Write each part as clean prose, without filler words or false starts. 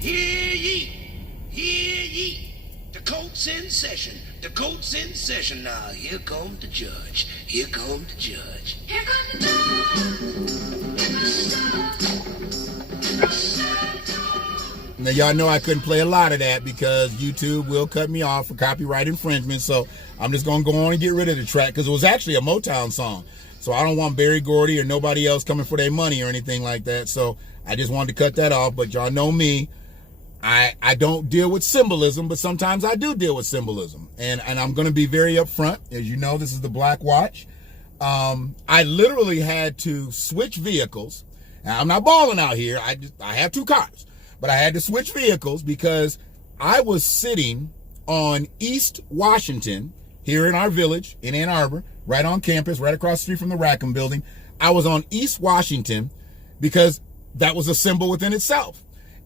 Hear ye, hear ye. The court's in session. The court's in session now. Here comes the judge. Here comes the judge. Here comes the judge. Here comes the judge. Now, y'all know I couldn't play a lot of that because YouTube will cut me off for copyright infringement. So I'm just going to go on and get rid of the track because it was actually a Motown song. So I don't want Berry Gordy or nobody else coming for their money or anything like that. So I just wanted to cut that off. But y'all know me. I don't deal with symbolism, but sometimes I do deal with symbolism. And I'm going to be very upfront. As you know, this is the BlackWatch. I literally had to switch vehicles. Now, I'm not balling out here. I have 2 cars. But I had to switch vehicles because I was sitting on East Washington here in our village in Ann Arbor, right on campus, right across the street from the Rackham building. I was on East Washington because that was a symbol within itself.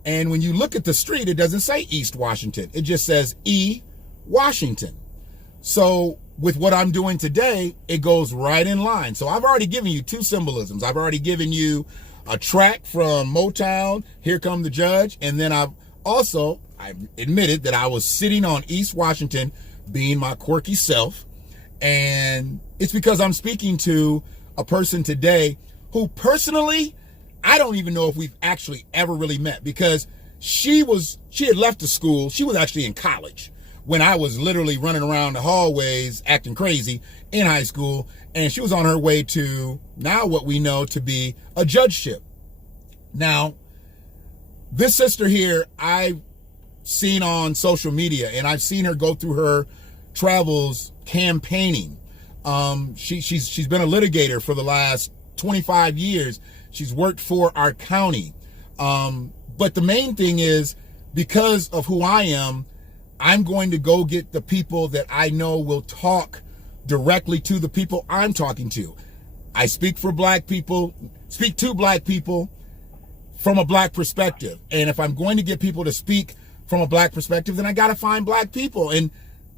And when you look at the street, it doesn't say East Washington. It just says E. Washington. So with what I'm doing today, it goes right in line. So I've already given you 2 symbolisms. I've already given you a track from Motown, Here Come the Judge. And then I've admitted that I was sitting on East Washington being my quirky self. And it's because I'm speaking to a person today who personally, I don't even know if we've actually ever really met because she had left the school. She was actually in college when I was literally running around the hallways acting crazy in high school. And she was on her way to now what we know to be a judgeship. Now, this sister here, I've seen on social media and I've seen her go through her travels campaigning. She's been a litigator for the last 25 years. She's worked for our county. But the main thing is, because of who I am, I'm going to go get the people that I know will talk directly to the people I'm talking to. I speak to black people from a black perspective. And if I'm going to get people to speak from a black perspective, then I got to find black people. And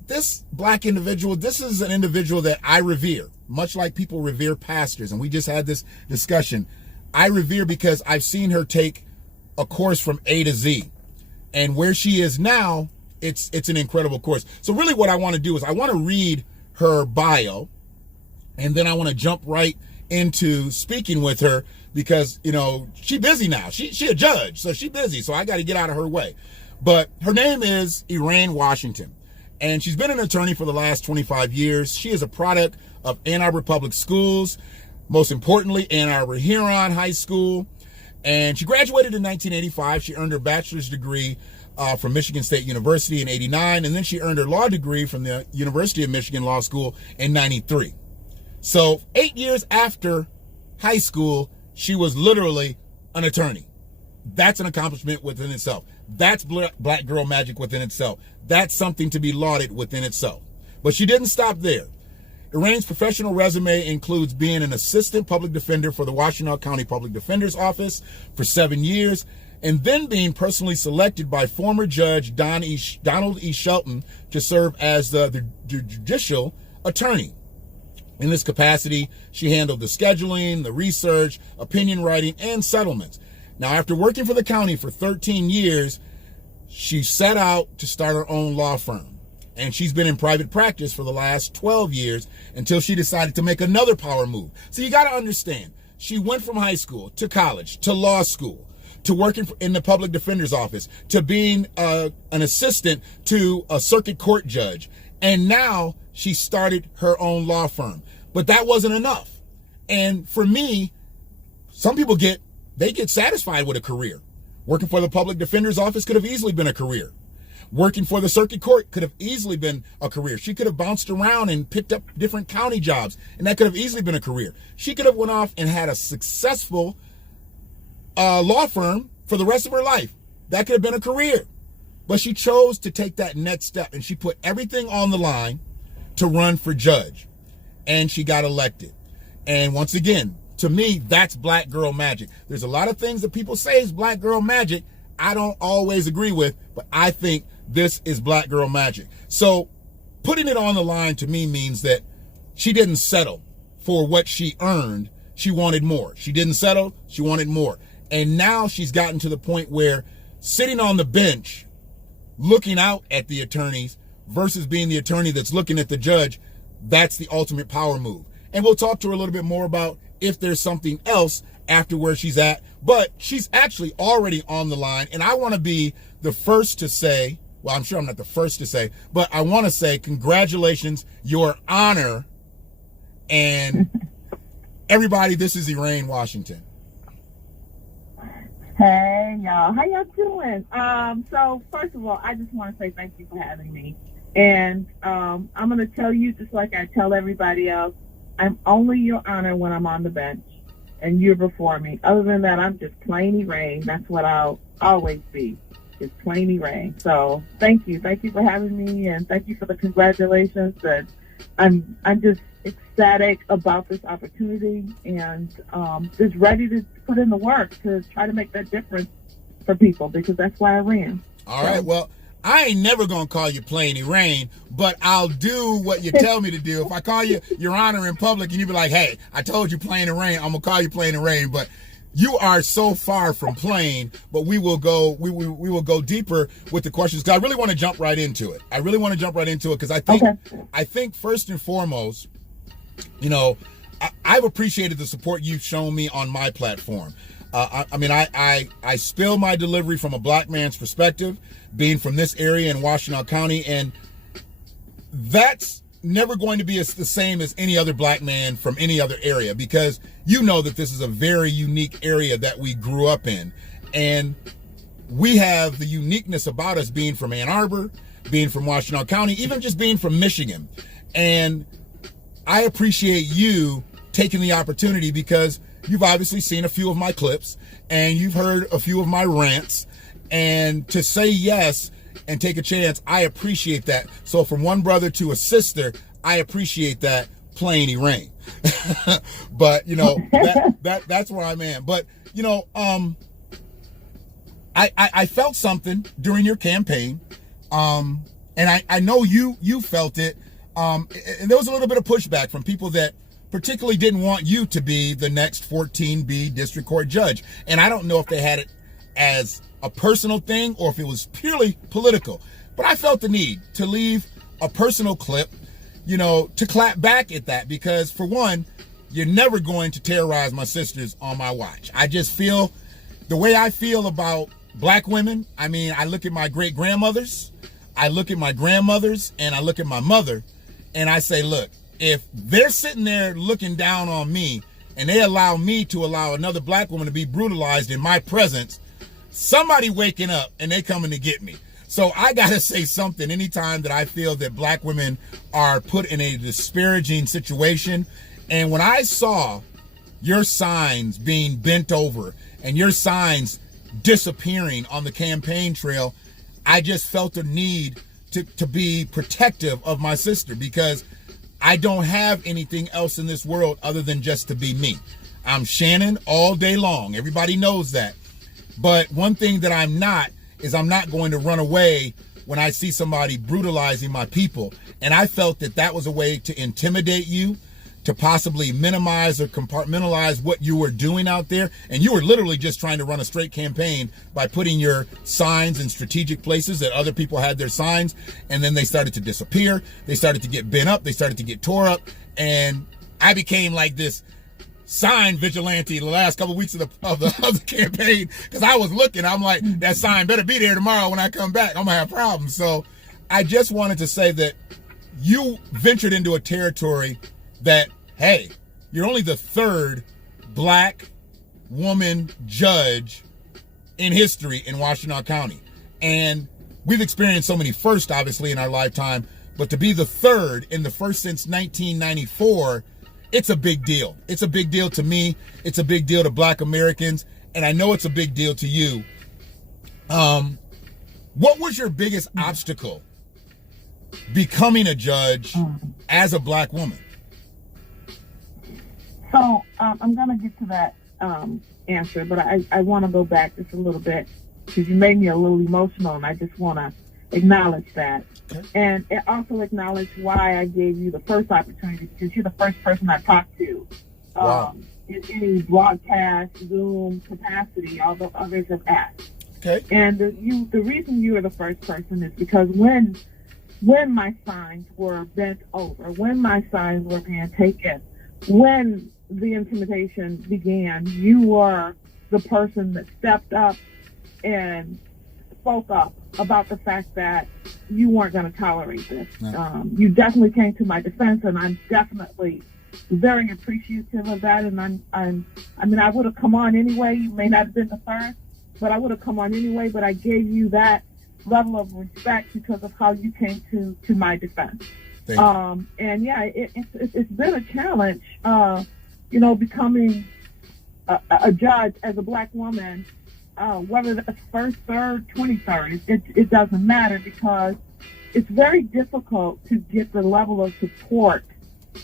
this black individual, this is an individual that I revere, much like people revere pastors. And we just had this discussion. I revere because I've seen her take a course from A to Z. And where she is now, it's an incredible course. So really what I want to do is I want to read her bio, and then I want to jump right into speaking with her because, you know, she's busy now. She a judge, so she's busy, so I got to get out of her way. But her name is Erane Washington, and she's been an attorney for the last 25 years. She is a product of Ann Arbor Public Schools, most importantly, Ann Arbor Huron High School. And she graduated in 1985. She earned her bachelor's degree from Michigan State University in 89. And then she earned her law degree from the University of Michigan Law School in 93. So 8 years after high school, she was literally an attorney. That's an accomplishment within itself. That's black girl magic within itself. That's something to be lauded within itself. But she didn't stop there. Erane's professional resume includes being an assistant public defender for the Washtenaw County Public Defender's Office for 7 years, and then being personally selected by former Judge Donald E. Shelton to serve as the judicial attorney. In this capacity, she handled the scheduling, the research, opinion writing, and settlements. Now, after working for the county for 13 years, she set out to start her own law firm. And she's been in private practice for the last 12 years until she decided to make another power move. So you got to understand, she went from high school to college to law school to working in the public defender's office to being an assistant to a circuit court judge. And now she started her own law firm. But that wasn't enough. And for me, some people get satisfied with a career. Working for the public defender's office could have easily been a career. Working for the circuit court could have easily been a career. She could have bounced around and picked up different county jobs, and that could have easily been a career. She could have went off and had a successful law firm for the rest of her life. That could have been a career. But she chose to take that next step, and she put everything on the line to run for judge. And she got elected. And once again, to me, that's black girl magic. There's a lot of things that people say is black girl magic I don't always agree with, but I think this is black girl magic. So putting it on the line to me means that she didn't settle for what she earned. She wanted more. She didn't settle. She wanted more. And now she's gotten to the point where sitting on the bench, looking out at the attorneys versus being the attorney that's looking at the judge, that's the ultimate power move. And we'll talk to her a little bit more about if there's something else after where she's at. But she's actually already on the line. And I want to be the first to say, well, I'm sure I'm not the first to say, but I want to say congratulations, Your Honor. And everybody, this is Erane, Washington. Hey, y'all. How y'all doing? So, first of all, I just want to say thank you for having me. And I'm going to tell you, just like I tell everybody else, I'm only Your Honor when I'm on the bench, and you're before me. Other than that, I'm just plain Erane. That's what I'll always be, just plain Erane. So, thank you. Thank you for having me, and thank you for the congratulations. And I'm just ecstatic about this opportunity, and just ready to put in the work to try to make that difference for people, because that's why I ran. All right, well, I ain't never gonna call you plain Erane, but I'll do what you tell me to do. If I call you Your Honor in public and you be like, hey, I told you plain Erane, I'm gonna call you plain Erane. But you are so far from plain, but we will go deeper with the questions, because I really want to jump right into it. Because I think first and foremost, you know, I've appreciated the support you've shown me on my platform. I spill my delivery from a black man's perspective, being from this area in Washington County, and that's never going to be the same as any other black man from any other area, because you know that this is a very unique area that we grew up in, and we have the uniqueness about us being from Ann Arbor, being from Washington County, even just being from Michigan. And I appreciate you taking the opportunity, because you've obviously seen a few of my clips and you've heard a few of my rants, and to say yes and take a chance, I appreciate that. So from one brother to a sister, I appreciate that, plain Erane. But you know, that's where I'm at. But you know, I felt something during your campaign, and I know you felt it. And there was a little bit of pushback from people that particularly didn't want you to be the next 14B district court judge. And I don't know if they had it as a personal thing or if it was purely political. But I felt the need to leave a personal clip, you know, to clap back at that, because for one, you're never going to terrorize my sisters on my watch. I just feel the way I feel about black women. I mean, I look at my great-grandmothers, I look at my grandmothers, and I look at my mother, and I say, look, if they're sitting there looking down on me and they allow me to allow another black woman to be brutalized in my presence, somebody waking up and they coming to get me. So I got to say something anytime that I feel that black women are put in a disparaging situation. And when I saw your signs being bent over and your signs disappearing on the campaign trail, I just felt a need to be protective of my sister, because I don't have anything else in this world other than just to be me. I'm Shannon all day long. Everybody knows that. But one thing that I'm not is I'm not going to run away when I see somebody brutalizing my people. And I felt that that was a way to intimidate you, to possibly minimize or compartmentalize what you were doing out there. And you were literally just trying to run a straight campaign by putting your signs in strategic places that other people had their signs. And then they started to disappear. They started to get bent up. They started to get tore up. And I became like this sign vigilante the last couple of weeks of the campaign, because I was looking, I'm like, that sign better be there tomorrow when I come back. I'm gonna have problems. So I just wanted to say that you ventured into a territory that, hey, you're only the third black woman judge in history in Washington County. And we've experienced so many firsts, obviously, in our lifetime, but to be the third and the first since 1994, it's a big deal. It's a big deal to me. It's a big deal to black Americans. And I know it's a big deal to you. What was your biggest obstacle becoming a judge as a black woman? So I'm going to get to that answer, but I want to go back just a little bit, because you made me a little emotional, and I just want to acknowledge that. Okay. And it also acknowledge why I gave you the first opportunity, because you're the first person I talked to. Wow. In any broadcast, Zoom capacity, although others have asked. Okay. And the reason you are the first person is because when my signs were bent over, when my signs were being taken, when the intimidation began, you were the person that stepped up and spoke up about the fact that you weren't going to tolerate this. No. You definitely came to my defense, and I'm definitely very appreciative of that. And I would have come on anyway. You may not have been the first, but I would have come on anyway. But I gave you that level of respect because of how you came to my defense. And yeah, it's been a challenge, becoming a judge as a Black woman, whether that's first, third, 23rd, it doesn't matter, because it's very difficult to get the level of support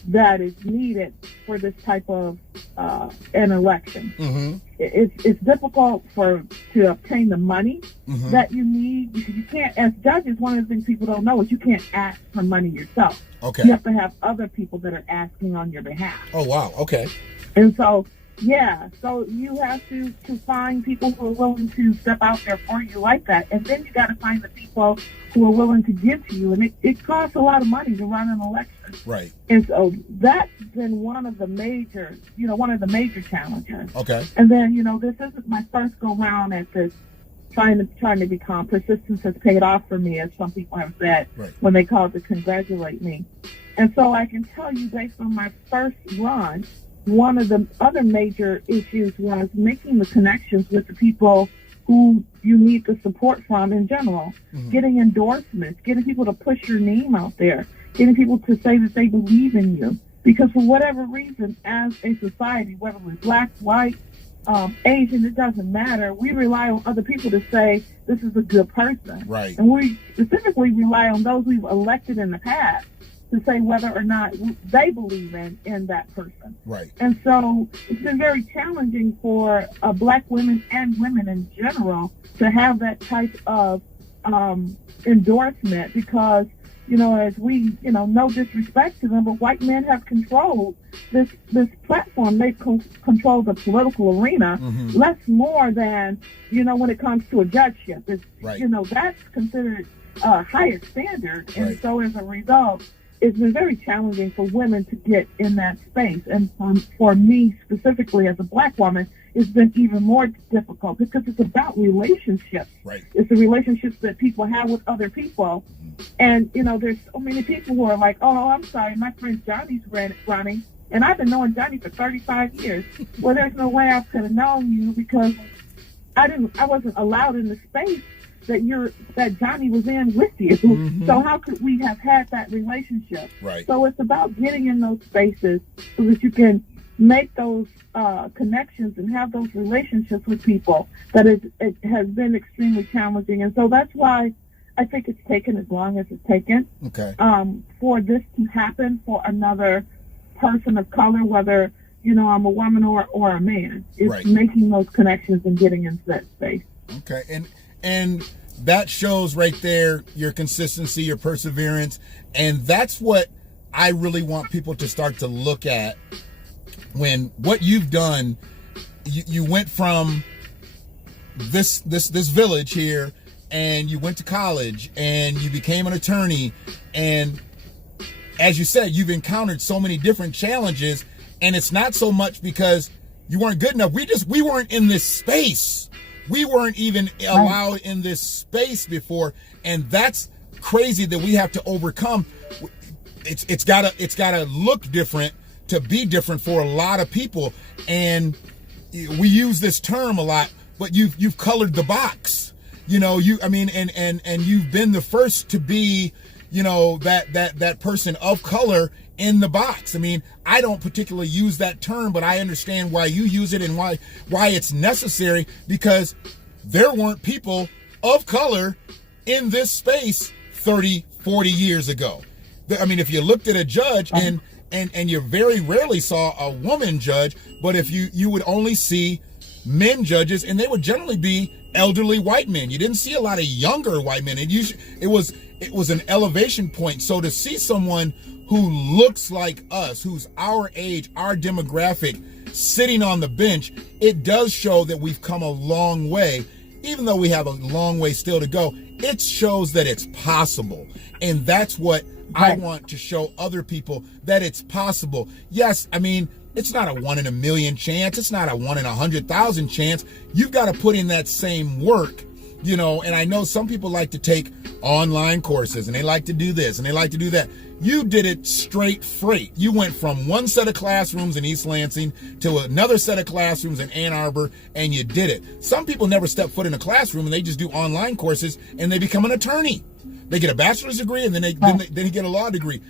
that is needed for this type of an election. Mm-hmm. It's difficult to obtain the money that you need, because you can't, as judges, one of the things people don't know is you can't ask for money yourself. Okay. You have to have other people that are asking on your behalf. Oh, wow. Okay. And so, yeah, so you have to find people who are willing to step out there for you like that. And then you got to find the people who are willing to give to you. And it costs a lot of money to run an election. Right. And so that's been one of the major challenges. Okay. And then, this isn't my first go round at this trying to become. Persistence has paid off for me, as some people have said, right, when they called to congratulate me. And so I can tell you, based on my first run, one of the other major issues was making the connections with the people who you need the support from in general, getting endorsements, getting people to push your name out there, getting people to say that they believe in you. Because for whatever reason, as a society, whether we're Black, white, Asian, it doesn't matter. We rely on other people to say this is a good person. right, And we specifically rely on those we've elected in the past to say whether or not they believe in that person. right. And so it's been very challenging for Black women and women in general to have that type of endorsement, because, as we, no disrespect to them, but white men have controlled this platform. They've controlled the political arena less more than, when it comes to a judgeship. It's, right, that's considered a higher standard. And right, so as a result, it's been very challenging for women to get in that space. And for me specifically as a Black woman, it's been even more difficult because it's about relationships. right. It's the relationships that people have with other people. And, there's so many people who are like, oh, I'm sorry, my friend Johnny's running, and I've been knowing Johnny for 35 years. Well, there's no way I could have known you because I wasn't allowed in the space that Johnny was in with you. So how could we have had that relationship? Right. So it's about getting in those spaces so that you can make those connections and have those relationships with people. It has been extremely challenging. And so that's why I think it's taken as long as it's taken. Okay. For this to happen for another person of color, whether, I'm a woman or a man. It's right, making those connections and getting into that space. Okay. And that shows right there your consistency, your perseverance. And that's what I really want people to start to look at. When what you've done, you went from this village here, and you went to college, and you became an attorney, and as you said, you've encountered so many different challenges, and it's not so much because you weren't good enough. We weren't in this space. We weren't even allowed in this space before, and that's crazy that we have to overcome. It's gotta look different to be different for a lot of people, and we use this term a lot, but you've colored the box. And you've been the first to be, that person of color in the box. I don't particularly use that term, but I understand why you use it and why it's necessary, because there weren't people of color in this space 30, 40 years ago. If you looked at a judge and you very rarely saw a woman judge, but if you would only see men judges, and they would generally be elderly white men. You didn't see a lot of younger white men. It was an elevation point. So to see someone who looks like us, who's our age, our demographic, sitting on the bench, it does show that we've come a long way. even though we have a long way still to go, it shows that it's possible. And that's what I want to show other people, that it's possible. Yes, I mean, it's not a 1 in a million chance. It's not a 1 in 100,000 chance. You've got to put in that same work, you know, and I know some people like to take online courses and they like to do this and they like to do that. You did it straight freight. You went from one set of classrooms in East Lansing to another set of classrooms in Ann Arbor, and you did it. Some people never step foot in a classroom and they just do online courses and they become an attorney. They get a bachelor's degree and then they get a law degree.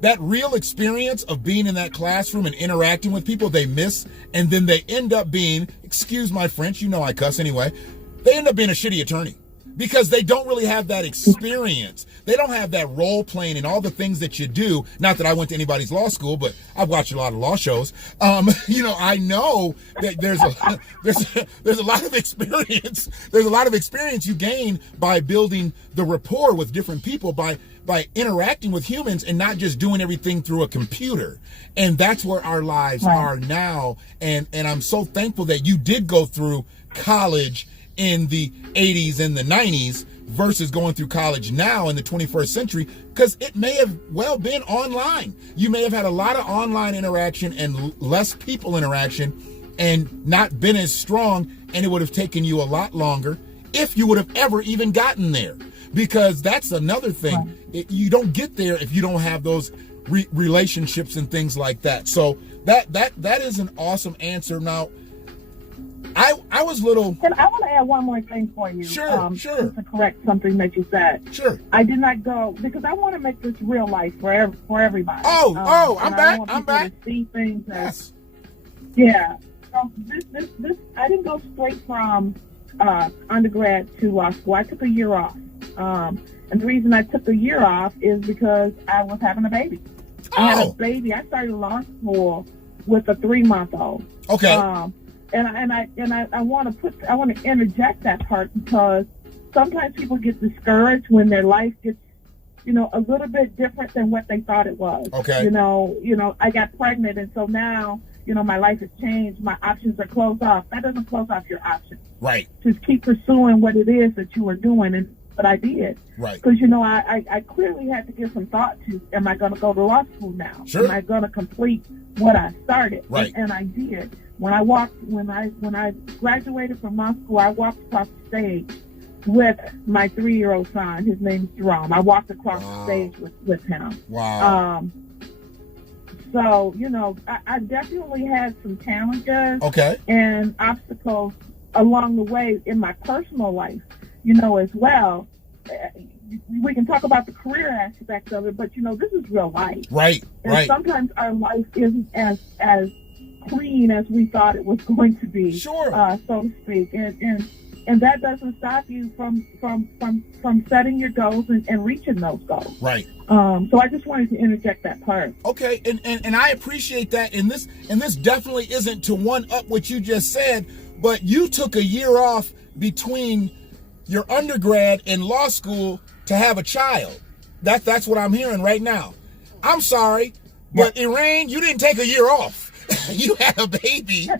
That real experience of being in that classroom and interacting with people they miss, and then they end up being, excuse my French, you know I cuss anyway, they end up being a shitty attorney because they don't really have that experience. They don't have that role playing and all the things that you do. Not that I went to anybody's law school, but I've watched a lot of law shows. You know, I know that there's a lot of experience. There's a lot of experience you gain by building the rapport with different people, by interacting with humans and not just doing everything through a computer. And that's where our lives are now. And I'm so thankful that you did go through college in the 80s and the 90s versus going through college now in the 21st century, because it may have well been online. You may have had a lot of online interaction and less people interaction and not been as strong, and it would have taken you a lot longer if you would have ever even gotten there. Because that's another thing. You don't get there if you don't have those relationships and things like that. So that is an awesome answer. Now, I was little. And I want to add one more thing for you. Sure. Just to correct something that you said. Sure. I did not go because I want to make this real life for everybody. I'm back. I'm back. To see things yes. Yeah. So this I didn't go straight from undergrad to law school. I took a year off. And the reason I took a year off is because I was having a baby. I had a baby. I started law school with a 3-month-old. Okay. And I want to interject that part because sometimes people get discouraged when their life gets, you know, a little bit different than what they thought it was. Okay. You know, I got pregnant, and so now, you know, my life has changed. My options are closed off. That doesn't close off your options. Right. Just keep pursuing what it is that you were doing, and what I did. Right. Because, you know, I clearly had to give some thought to, am I going to go to law school now? Sure. Am I going to complete what I started? Right. And I did. When I graduated from law school, I walked across the stage with my 3-year-old son. His name's Jerome. I walked across the stage with him. Wow. So, you know, I definitely had some challenges and obstacles along the way in my personal life, you know, as well. We can talk about the career aspect of it, but, you know, this is real life. Right, and sometimes our life isn't as clean as we thought it was going to be, sure, so to speak. And that doesn't stop you from setting your goals and reaching those goals. Right. So I just wanted to interject that part. Okay, and I appreciate that. And this definitely isn't to one up what you just said, but you took a year off between your undergrad and law school to have a child. That's what I'm hearing right now. I'm sorry, but Erane, you didn't take a year off. You had a baby.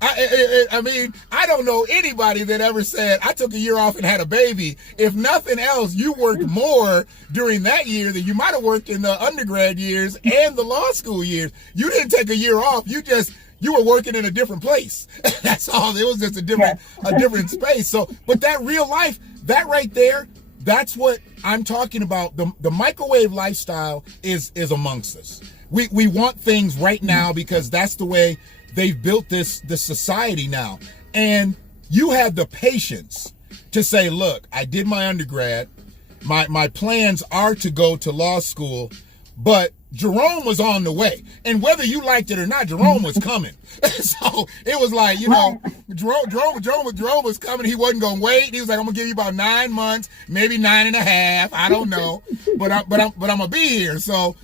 I mean, I don't know anybody that ever said, I took a year off and had a baby. If nothing else, you worked more during that year than you might have worked in the undergrad years and the law school years. You didn't take a year off. You were working in a different place. That's all. It was just a different space. So, but that real life, that right there, that's what I'm talking about. The microwave lifestyle is amongst us. We want things right now because that's the way they've built this society now. And you had the patience to say, look, I did my undergrad. My plans are to go to law school, but Jerome was on the way. And whether you liked it or not, Jerome was coming. So it was like, you know, Jerome was coming. He wasn't going to wait. He was like, I'm going to give you about 9 months, maybe 9.5. I don't know. But I'm going to be here. So,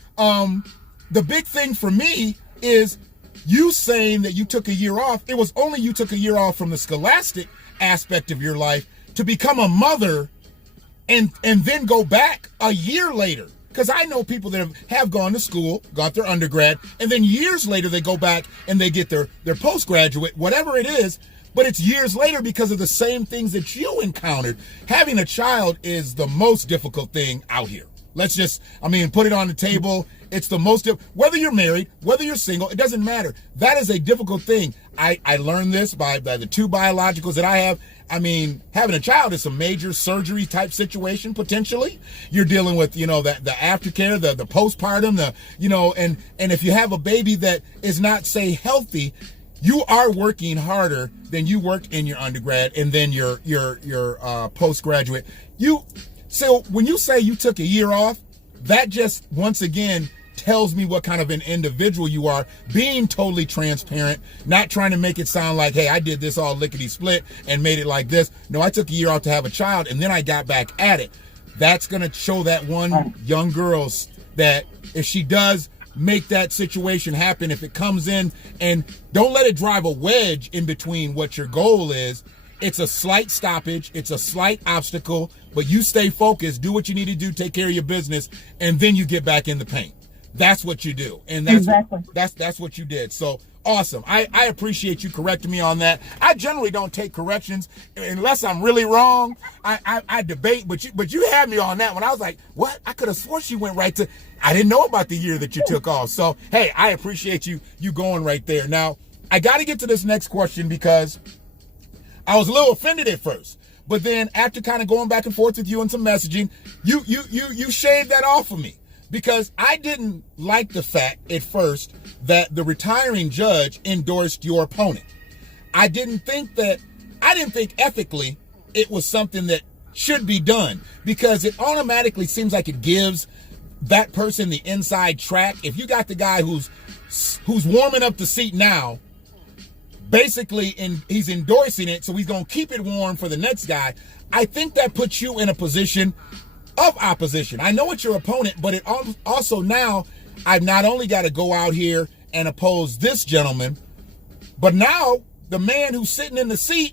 the big thing for me is you saying that you took a year off. It was only you took a year off from the scholastic aspect of your life to become a mother and then go back a year later. Because I know people that have gone to school, got their undergrad, and then years later they go back and they get their postgraduate, whatever it is. but it's years later because of the same things that you encountered. Having a child is the most difficult thing out here. Let's just, put it on the table. It's the most, whether you're married, whether you're single, it doesn't matter. That is a difficult thing. I learned this by the 2 biologicals that I have. Having a child is a major surgery type situation, potentially. You're dealing with, the aftercare, the postpartum, and if you have a baby that is not, say, healthy, you are working harder than you worked in your undergrad and then your postgraduate. So when you say you took a year off, that just, once again, tells me what kind of an individual you are, being totally transparent, not trying to make it sound like, hey, I did this all lickety-split and made it like this. No, I took a year off to have a child, and then I got back at it. That's going to show that one young girl that if she does make that situation happen, if it comes in, and don't let it drive a wedge in between what your goal is. It's a slight stoppage. It's a slight obstacle, but you stay focused, do what you need to do, take care of your business, and then you get back in the paint. That's what you do. And that's Exactly. that's what you did. So awesome. I appreciate you correcting me on that. I generally don't take corrections unless I'm really wrong. I debate, but you had me on that one. I was like, what? I could have sworn she went right to, I didn't know about the year that you took off. So hey, I appreciate you going right there. Now, I got to get to this next question because I was a little offended at first, but then after kind of going back and forth with you and some messaging, you shaved that off of me because I didn't like the fact at first that the retiring judge endorsed your opponent. I didn't think ethically it was something that should be done because it automatically seems like it gives that person the inside track. If you got the guy who's warming up the seat now, basically, he's endorsing it, so he's going to keep it warm for the next guy. I think that puts you in a position of opposition. I know it's your opponent, but it also now, I've not only got to go out here and oppose this gentleman, but now the man who's sitting in the seat,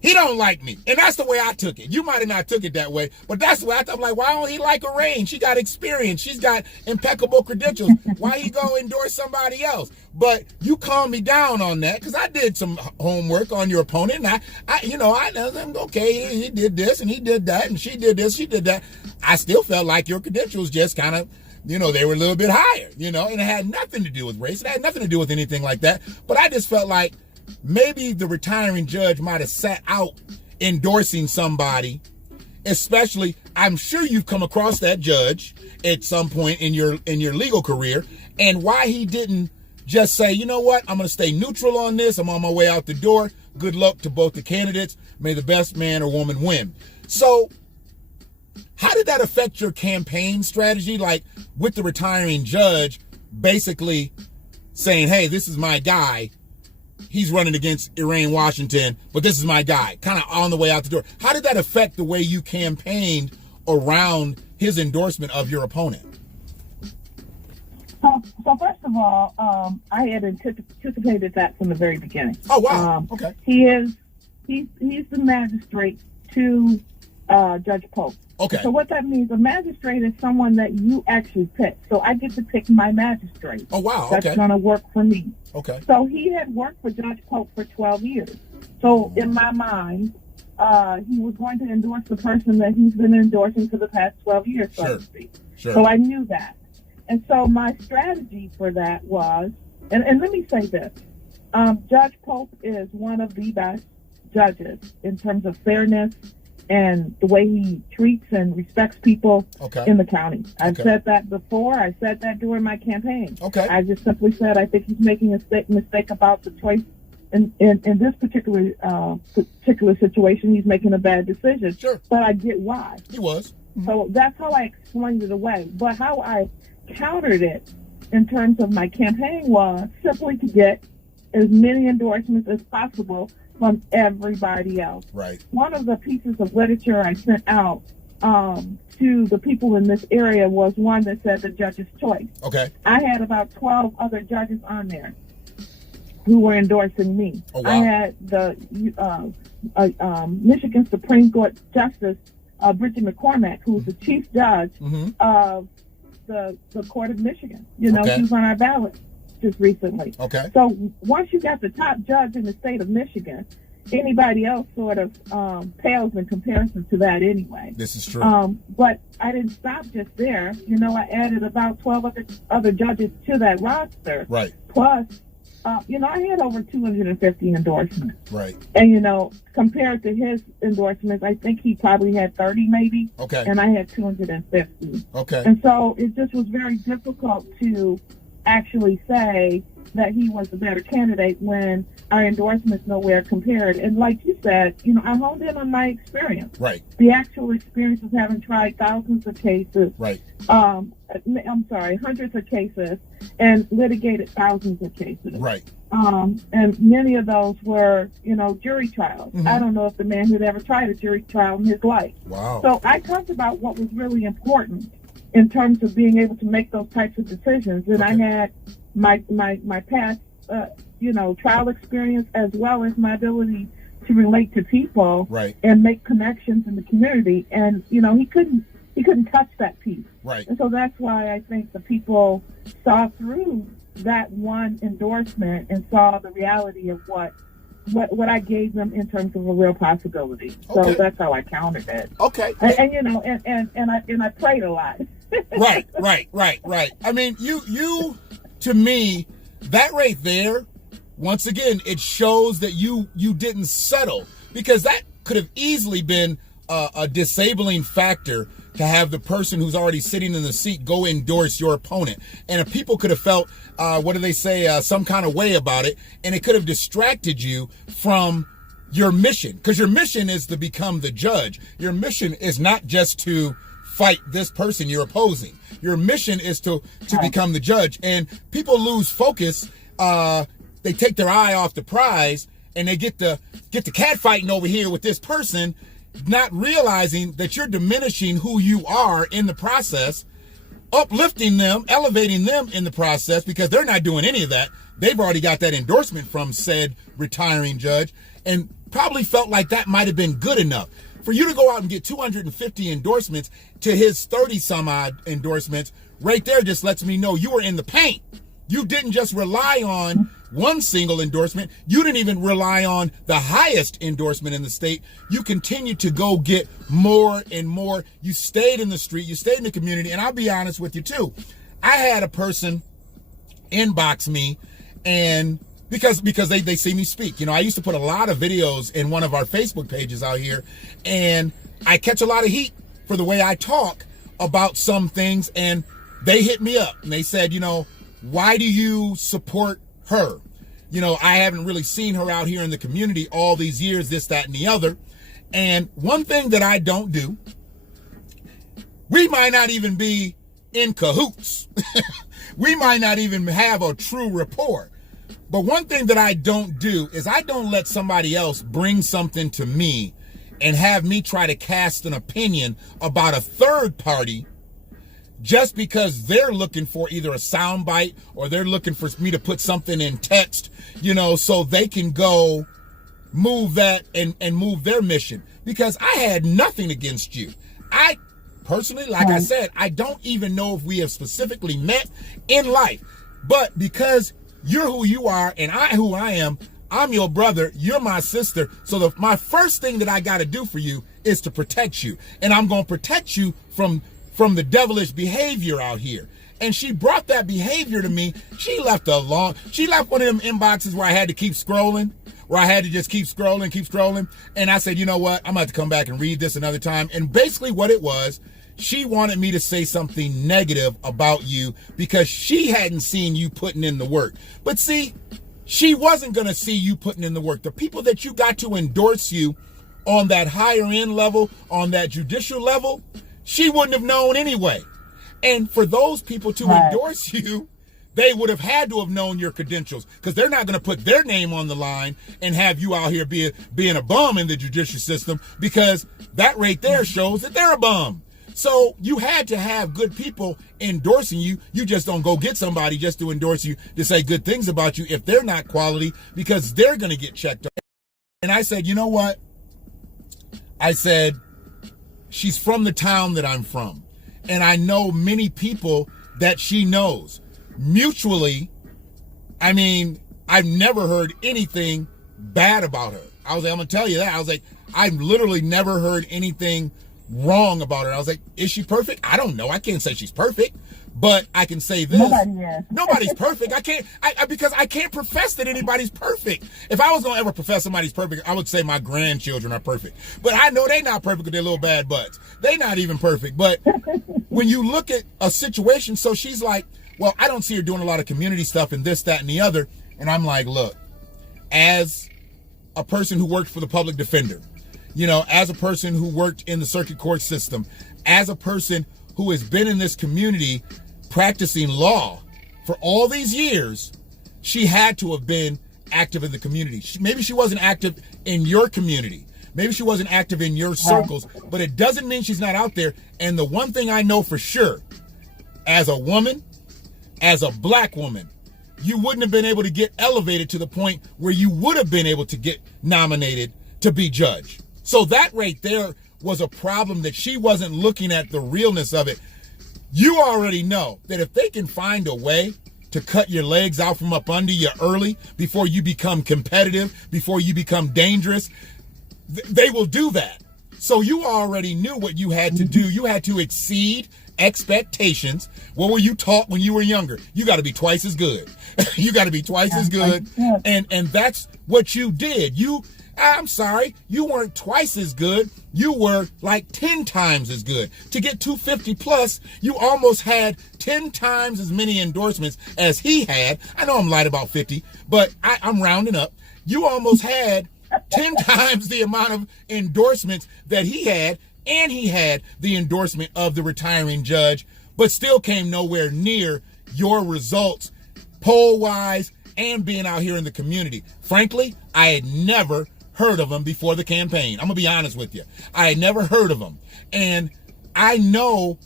he don't like me. And that's the way I took it. You might have not took it that way, but that's the way I thought. I'm like, why don't he like Erane? She got experience. She's got impeccable credentials. Why he go endorse somebody else? But you calmed me down on that because I did some homework on your opponent. And I know, okay, he did this and he did that and she did this, she did that. I still felt like your credentials just kind of, they were a little bit higher, and it had nothing to do with race. It had nothing to do with anything like that. But I just felt like maybe the retiring judge might have sat out endorsing somebody, especially, I'm sure you've come across that judge at some point in your legal career, and why he didn't just say, you know what, I'm going to stay neutral on this. I'm on my way out the door. Good luck to both the candidates. May the best man or woman win. So how did that affect your campaign strategy? Like with the retiring judge basically saying, hey, this is my guy. He's running against Erane Washington, but this is my guy, kind of on the way out the door. How did that affect the way you campaigned around his endorsement of your opponent? So first of all, I had anticipated that from the very beginning. Oh, wow. Okay. He's the magistrate to Judge Pope. Okay. So what that means, a magistrate is someone that you actually pick. So I get to pick my magistrate. Oh, wow. That's Okay. going to work for me. Okay. So he had worked for Judge Pope for 12 years. So in my mind, he was going to endorse the person that he's been endorsing for the past 12 years, so Sure. to speak. Sure. So I knew that. And so my strategy for that was, and let me say this, Judge Pope is one of the best judges in terms of fairness and the way he treats and respects people in the county. I've said that before. I said that during my campaign. Okay. I just simply said I think he's making a mistake about the choice. In this particular situation, he's making a bad decision. Sure. But I get why. He was. Mm-hmm. So that's how I explained it away. But how I countered it in terms of my campaign was simply to get as many endorsements as possible from everybody else. Right. One of the pieces of literature I sent out to the people in this area was one that said the judge's choice. Okay. I had about 12 other judges on there who were endorsing me. Oh, wow. I had the Michigan Supreme Court Justice Bridget McCormack, who's the chief judge of the Court of Michigan. She was on our ballot just recently. Okay. So once you got the top judge in the state of Michigan, anybody else sort of pales in comparison to that anyway. This is true. But I didn't stop just there. You know, I added about 12 other judges to that roster. Right. Plus, you know, I had over 250 endorsements. Right. And, you know, compared to his endorsements, I think he probably had 30 maybe. Okay. And I had 250. Okay. And so it just was very difficult to actually say that he was a better candidate when our endorsements nowhere compared. And like you said, you know, I honed in on my experience. Right. The actual experience of having tried thousands of cases. Right. Hundreds of cases and litigated thousands of cases. Right. And many of those were, you know, jury trials. Mm-hmm. I don't know if the man had ever tried a jury trial in his life. Wow. So I talked about what was really important in terms of being able to make those types of decisions. And I had my past, you know, trial experience as well as my ability to relate to people right. and make connections in the community. And, you know, he couldn't touch that piece. Right. And so that's why I think the people saw through that one endorsement and saw the reality of what I gave them in terms of a real possibility. Okay. So that's how I counted it. Okay. And you know, and I prayed a lot. Right. I mean, you to me, that right there, once again, it shows that you didn't settle, because that could have easily been a disabling factor to have the person who's already sitting in the seat go endorse your opponent. And if people could have felt, what do they say, some kind of way about it, and it could have distracted you from your mission, because your mission is to become the judge. Your mission is not just to fight this person you're opposing. Your mission is to become the judge. And people lose focus. They take their eye off the prize, and they get the cat fighting over here with this person, not realizing that you're diminishing who you are in the process, uplifting them, elevating them in the process, because they're not doing any of that. They've already got that endorsement from said retiring judge, and probably felt like that might have been good enough. For you to go out and get 250 endorsements to his 30 some odd endorsements, right there just lets me know you were in the paint. You didn't just rely on one single endorsement. You didn't even rely on the highest endorsement in the state. You continued to go get more and more. You stayed in the street. You stayed in the community. And I'll be honest with you too. I had a person inbox me, and because they see me speak. You know, I used to put a lot of videos in one of our Facebook pages out here, and I catch a lot of heat for the way I talk about some things. And they hit me up and they said, you know, why do you support her? You know, I haven't really seen her out here in the community all these years, this, that, and the other. And one thing that I don't do, we might not even be in cahoots. We might not even have a true rapport. But one thing that I don't do is I don't let somebody else bring something to me and have me try to cast an opinion about a third party just because they're looking for either a soundbite or they're looking for me to put something in text, you know, so they can go move that and move their mission. Because I had nothing against you. I personally, like I said, I don't even know if we have specifically met in life. But because you're who you are and I who I am, I'm your brother, you're my sister. So my first thing that I got to do for you is to protect you. And I'm going to protect you from the devilish behavior out here. And she brought that behavior to me. She left one of them inboxes where I had to keep scrolling, where I had to just keep scrolling. And I said, you know what? I'm going to have to come back and read this another time. And basically what it was, she wanted me to say something negative about you because she hadn't seen you putting in the work. But see, she wasn't going to see you putting in the work. The people that you got to endorse you on that higher end level, on that judicial level, she wouldn't have known anyway. And for those people to endorse you, they would have had to have known your credentials, because they're not going to put their name on the line and have you out here being a bum in the judicial system, because that right there shows that they're a bum. So you had to have good people endorsing you. You just don't go get somebody just to endorse you to say good things about you if they're not quality, because they're going to get checked. And I said, you know what? I said, she's from the town that I'm from. And I know many people that she knows. Mutually, I mean, I've never heard anything bad about her. I was like, I'm gonna tell you that. I was like, I've literally never heard anything wrong about her. I was like, is she perfect? I don't know. I can't say she's perfect, but I can say this. Nobody is. Nobody's perfect. I can't, because I can't profess that anybody's perfect. If I was going to ever profess somebody's perfect, I would say my grandchildren are perfect. But I know they're not perfect with their little bad butts. They're not even perfect. But when you look at a situation, so she's like, well, I don't see her doing a lot of community stuff and this, that, and the other. And I'm like, look, as a person who worked for the public defender, you know, as a person who worked in the circuit court system, as a person who has been in this community practicing law for all these years, she had to have been active in the community. Maybe she wasn't active in your community. Maybe she wasn't active in your circles, but it doesn't mean she's not out there. And the one thing I know for sure, as a woman, as a black woman, you wouldn't have been able to get elevated to the point where you would have been able to get nominated to be judge. So that right there was a problem, that she wasn't looking at the realness of it. You already know that if they can find a way to cut your legs out from up under you early, before you become competitive, before you become dangerous, they will do that. So you already knew what you had to do. You had to exceed expectations. What were you taught when you were younger? You got to be twice as good. You got to be twice as good. And that's what you did. I'm sorry, you weren't twice as good. You were like 10 times as good. To get 250 plus, you almost had 10 times as many endorsements as he had. I know I'm light about 50, but I'm rounding up. You almost had 10 times the amount of endorsements that he had, and he had the endorsement of the retiring judge, but still came nowhere near your results, poll-wise, and being out here in the community. Frankly, I had never heard of him before the campaign. I'm gonna be honest with you. I had never heard of him. And I know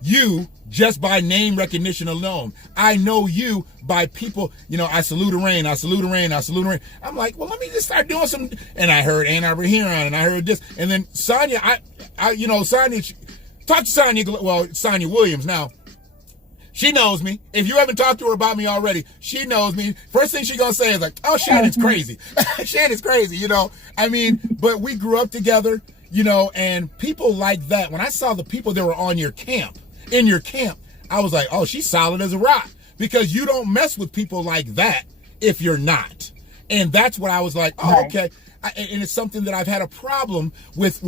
you just by name recognition alone. I know you by people, you know, I salute Erane, I salute Erane, I salute Erane. I'm like, well, let me just start doing some, and I heard Ann Arbor Huron, and I heard this, and then Sonia, Sonia, talk to Sonia, well, Sonia Williams now. She knows me. If you haven't talked to her about me already, she knows me. First thing she gonna say is like, oh, Shannon's crazy. Shannon's crazy, you know. I mean, but we grew up together, you know, and people like that. When I saw the people that were in your camp, I was like, oh, she's solid as a rock. Because you don't mess with people like that if you're not. And that's what I was like, oh, okay. And it's something that I've had a problem with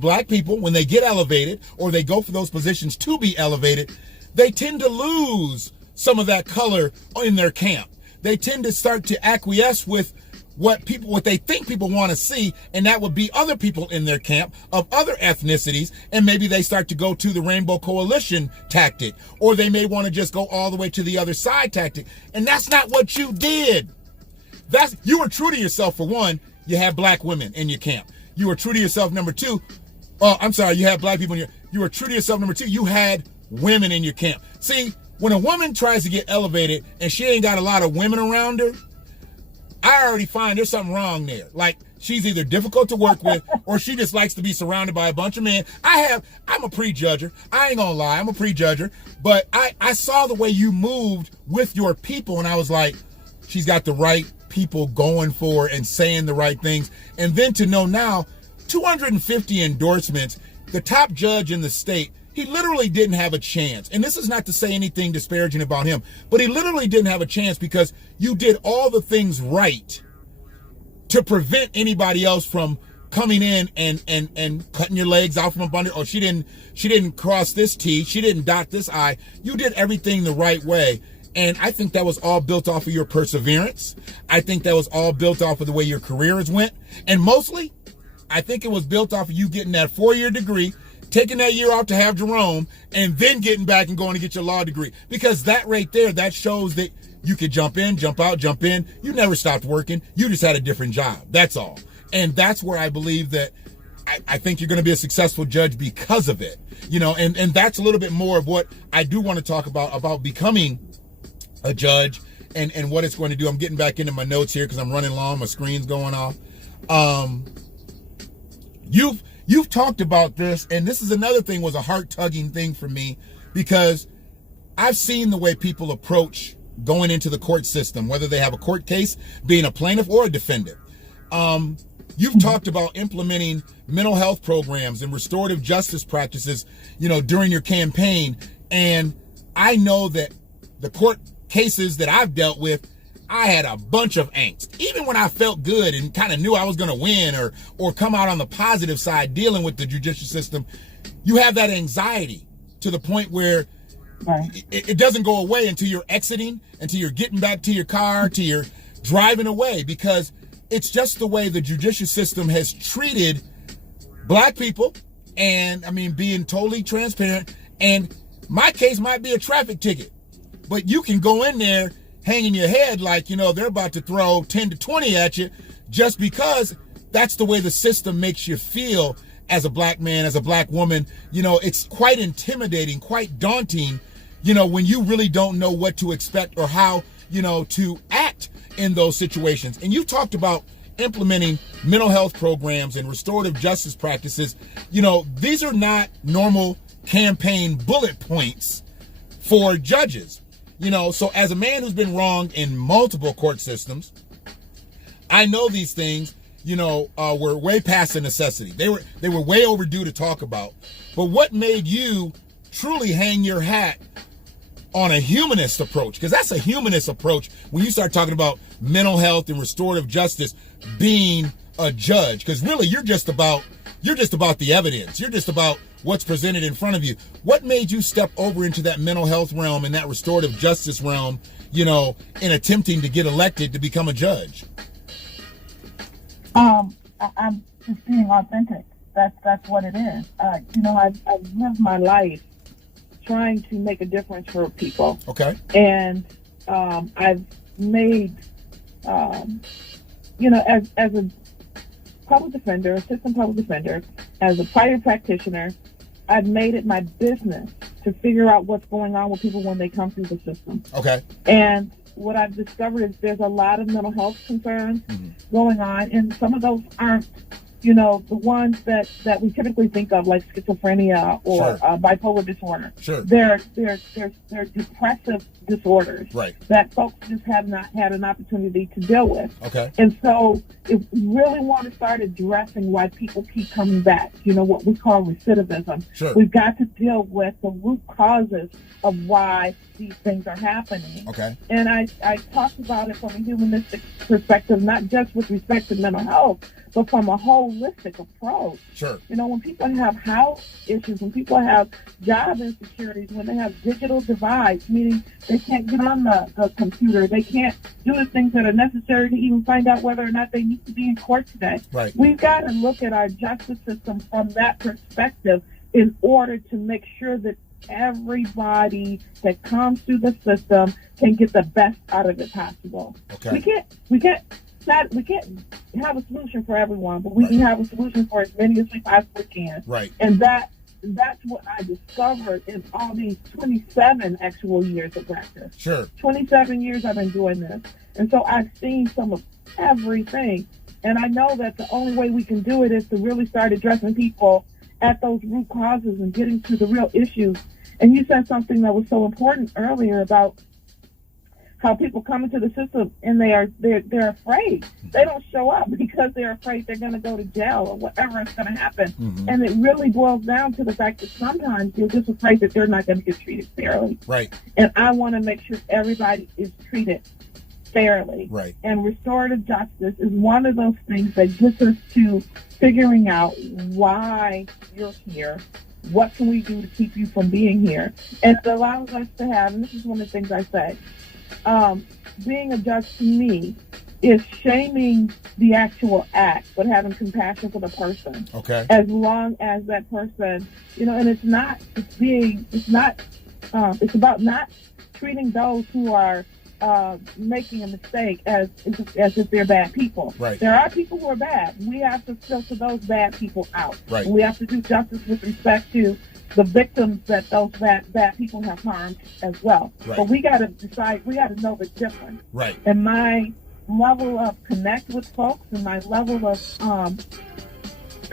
black people when they get elevated or they go for those positions to be elevated. They tend to lose some of that color in their camp. They tend to start to acquiesce with what they think people want to see, and that would be other people in their camp of other ethnicities, and maybe they start to go to the Rainbow Coalition tactic, or they may want to just go all the way to the other side tactic, and that's not what you did. You were true to yourself. For one, you had black women in your camp. You were true to yourself. Number two, you had black people you were true to yourself. Number two, you had women in your camp. See, when a woman tries to get elevated and she ain't got a lot of women around her, I already find there's something wrong there. Like, she's either difficult to work with or she just likes to be surrounded by a bunch of men. I'm a prejudger. I ain't gonna lie, I'm a prejudger. But I saw the way you moved with your people, and I was like, she's got the right people going for her and saying the right things. And then to know now, 250 endorsements, the top judge in the state, he literally didn't have a chance. And this is not to say anything disparaging about him, but he literally didn't have a chance because you did all the things right to prevent anybody else from coming in and cutting your legs out from up under, or she didn't cross this T, she didn't dot this I. You did everything the right way. And I think that was all built off of your perseverance. I think that was all built off of the way your career has went. And mostly, I think it was built off of you getting that 4-year degree, taking that year off to have Jerome, and then getting back and going to get your law degree. Because that right there, that shows that you could jump in, jump out, jump in. You never stopped working. You just had a different job. That's all. And that's where I believe that I think you're going to be a successful judge because of it. You know, and that's a little bit more of what I do want to talk about becoming a judge and what it's going to do. I'm getting back into my notes here because I'm running long. My screen's going off. You've talked about this, and this is another thing, was a heart-tugging thing for me, because I've seen the way people approach going into the court system, whether they have a court case, being a plaintiff or a defendant. you've talked about implementing mental health programs and restorative justice practices, during your campaign. And I know that the court cases that I've dealt with, I had a bunch of angst. Even when I felt good and kind of knew I was going to win or come out on the positive side dealing with the judicial system, you have that anxiety to the point where it doesn't go away until you're exiting, until you're getting back to your car, till you're driving away, because it's just the way the judicial system has treated black people. And I mean, being totally transparent, and my case might be a traffic ticket, but you can go in there hanging your head like, they're about to throw 10 to 20 at you just because that's the way the system makes you feel as a black man, as a black woman. It's quite intimidating, quite daunting, when you really don't know what to expect or how, to act in those situations. And you talked about implementing mental health programs and restorative justice practices. These are not normal campaign bullet points for judges. So as a man who's been wronged in multiple court systems, I know these things, were way past the necessity. They were way overdue to talk about. But what made you truly hang your hat on a humanist approach? Because that's a humanist approach when you start talking about mental health and restorative justice being a judge. Because really, you're just about the evidence. You're just about what's presented in front of you. What made you step over into that mental health realm and that restorative justice realm, in attempting to get elected to become a judge? I'm just being authentic. That's what it is. I've lived my life trying to make a difference for people. Okay. And I've made, as a public defender, assistant public defender, as a private practitioner, I've made it my business to figure out what's going on with people when they come through the system. Okay. And what I've discovered is there's a lot of mental health concerns going on, and some of those aren't, the ones that we typically think of, like schizophrenia or bipolar disorder. Sure. They're depressive disorders that folks just have not had an opportunity to deal with. Okay. And so if we really want to start addressing why people keep coming back, what we call recidivism, we've got to deal with the root causes of why these things are happening. Okay. And I talked about it from a humanistic perspective, not just with respect to mental health, but from a holistic approach. Sure. When people have house issues, when people have job insecurities, when they have digital divides, meaning they can't get on the computer, they can't do the things that are necessary to even find out whether or not they need to be in court today. Right. We've got to look at our justice system from that perspective in order to make sure that everybody that comes through the system can get the best out of it possible. Okay. We can't have a solution for everyone, but we can have a solution for as many as we possibly can. Right. And that's what I discovered in all these 27 actual years of practice. Sure. 27 years I've been doing this. And so I've seen some of everything. And I know that the only way we can do it is to really start addressing people at those root causes and getting to the real issues. And you said something that was so important earlier about how people come into the system and they're afraid. They don't show up because they're afraid they're going to go to jail or whatever is going to happen. And it really boils down to the fact that sometimes they're just afraid that they're not going to get treated fairly. Right. And I want to make sure everybody is treated fairly. Right. And restorative justice is one of those things that gets us to figuring out why you're here. What can we do to keep you from being here? And it allows us to have, and this is one of the things I say, being a judge to me is shaming the actual act, but having compassion for the person. Okay. As long as that person, and it's about not treating those who are making a mistake as if they're bad people. Right. There are people who are bad. We have to filter those bad people out. Right. And we have to do justice with respect to the victims that those bad people have harmed as well. Right. But we got to decide, we got to know the difference. Right. And my level of connect with folks and my level of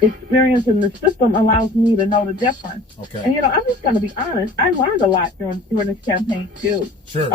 experience in the system allows me to know the difference. Okay. And, I'm just going to be honest. I learned a lot during this campaign, too. Sure.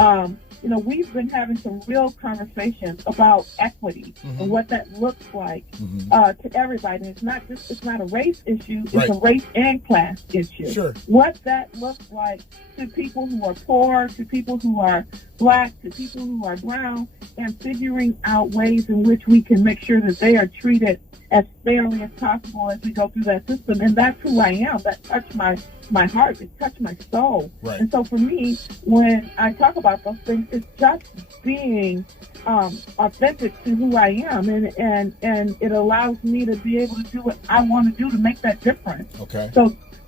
we've been having some real conversations about equity and what that looks like to everybody. And it's not a race issue, it's a race and class issue. Sure. What that looks like to people who are poor, to people who are Black, to people who are brown, and figuring out ways in which we can make sure that they are treated as fairly as possible as we go through that system. And that's who I am. That touched my heart. It touched my soul. Right. And so for me, when I talk about those things, it's just being authentic to who I am. And it allows me to be able to do what I want to do to make that difference. Okay.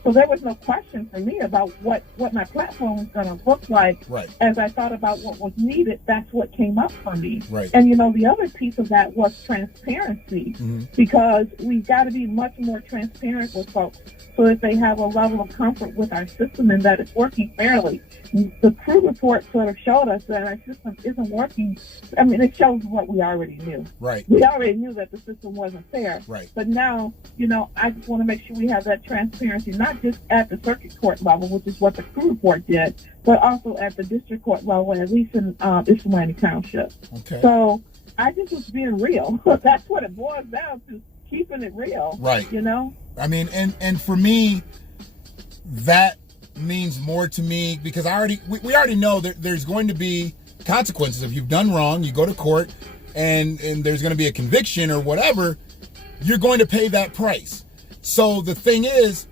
So there was no question for me about what my platform was going to look like. Right. As I thought about what was needed, that's what came up for me. Right. And, the other piece of that was transparency, because we've got to be much more transparent with folks so that they have a level of comfort with our system and that it's working fairly. The Crew report sort of showed us that our system isn't working. I mean, it shows what we already knew. Right. We already knew that the system wasn't fair. Right. But now, I just want to make sure we have that transparency, not just at the circuit court level, which is what the Crew report did, but also at the district court level, at least in Ypsilanti Township. Okay. So I just was being real. That's what it boils down to, keeping it real. Right. I mean, and for me, that means more to me because we already know that there's going to be consequences. If you've done wrong, you go to court and there's going to be a conviction or whatever, you're going to pay that price. So the thing is,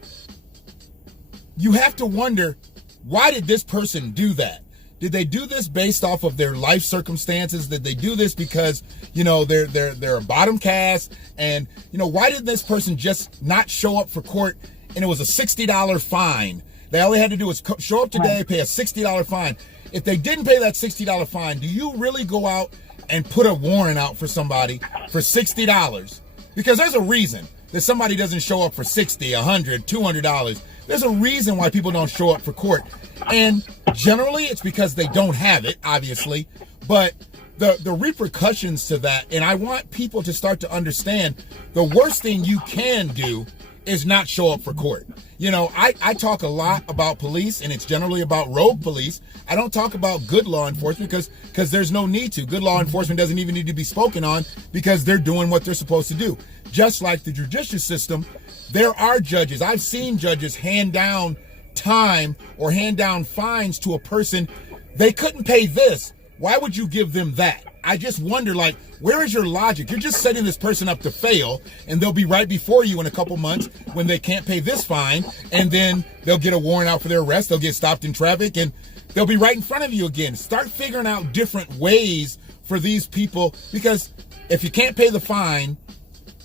you have to wonder, why did this person do that? Did they do this based off of their life circumstances? Did they do this because, they're a bottom caste? And, why did this person just not show up for court and it was a $60 fine? They all they had to do was show up today, pay a $60 fine. If they didn't pay that $60 fine, do you really go out and put a warrant out for somebody for $60? Because there's a reason that somebody doesn't show up for $60, $100, $200. There's a reason why people don't show up for court. And generally it's because they don't have it, obviously. But the repercussions to that, and I want people to start to understand, the worst thing you can do is not show up for court. I talk a lot about police, and it's generally about rogue police. I don't talk about good law enforcement because there's no need to. Good law enforcement doesn't even need to be spoken on because they're doing what they're supposed to do. Just like the judicial system, there are judges. I've seen judges hand down time or hand down fines to a person. They couldn't pay this. Why would you give them that? I just wonder, where is your logic? You're just setting this person up to fail, and they'll be right before you in a couple months when they can't pay this fine, and then they'll get a warrant out for their arrest. They'll get stopped in traffic, and they'll be right in front of you again. Start figuring out different ways for these people, because if you can't pay the fine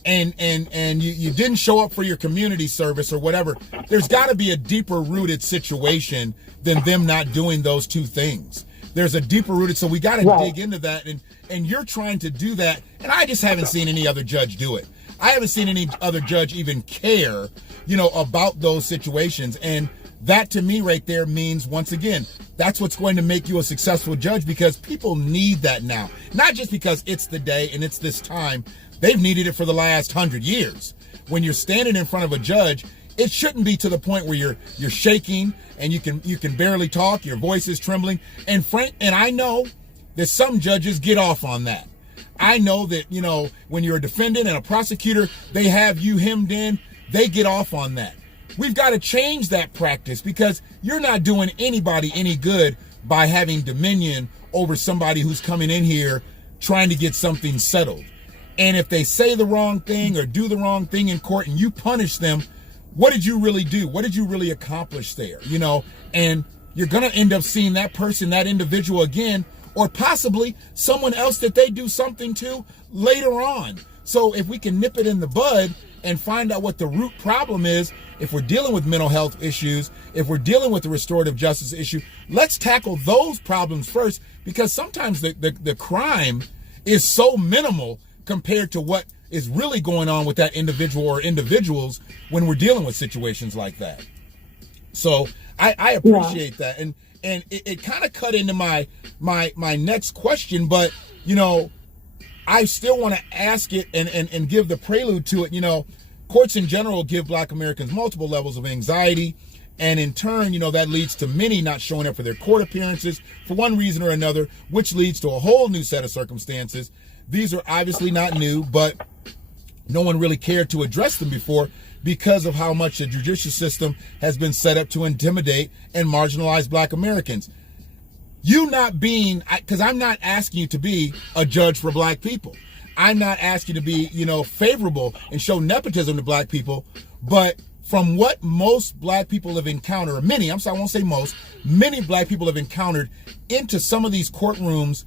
and you didn't show up for your community service or whatever, there's got to be a deeper rooted situation than them not doing those two things. There's a deeper rooted, so we got to dig into that, and you're trying to do that, and I just haven't seen any other judge do it. I haven't seen any other judge even care, about those situations, and that to me right there means, once again, that's what's going to make you a successful judge, because people need that now. Not just because it's the day and it's this time. They've needed it for the last 100 years. When you're standing in front of a judge, it shouldn't be to the point where you're shaking and you can barely talk, your voice is trembling. And I know that some judges get off on that. I know that, when you're a defendant and a prosecutor, they have you hemmed in, they get off on that. We've got to change that practice, because you're not doing anybody any good by having dominion over somebody who's coming in here trying to get something settled. And if they say the wrong thing or do the wrong thing in court and you punish them, what did you really do? What did you really accomplish there? And you're going to end up seeing that person, that individual again, or possibly someone else that they do something to later on. So if we can nip it in the bud and find out what the root problem is, if we're dealing with mental health issues, if we're dealing with the restorative justice issue, let's tackle those problems first, because sometimes the crime is so minimal compared to what is really going on with that individual or individuals when we're dealing with situations like that. So I appreciate that. And it kind of cut into my next question, but I still want to ask it and give the prelude to it. Courts in general give Black Americans multiple levels of anxiety And in turn, that leads to many not showing up for their court appearances for one reason or another, which leads to a whole new set of circumstances. These are obviously not new, but no one really cared to address them before because of how much the judicial system has been set up to intimidate and marginalize Black Americans. You not being, because I'm not asking you to be a judge for Black people. I'm not asking you to be, favorable and show nepotism to Black people, but from what most Black people have encountered, or many, I won't say most, many Black people have encountered into some of these courtrooms,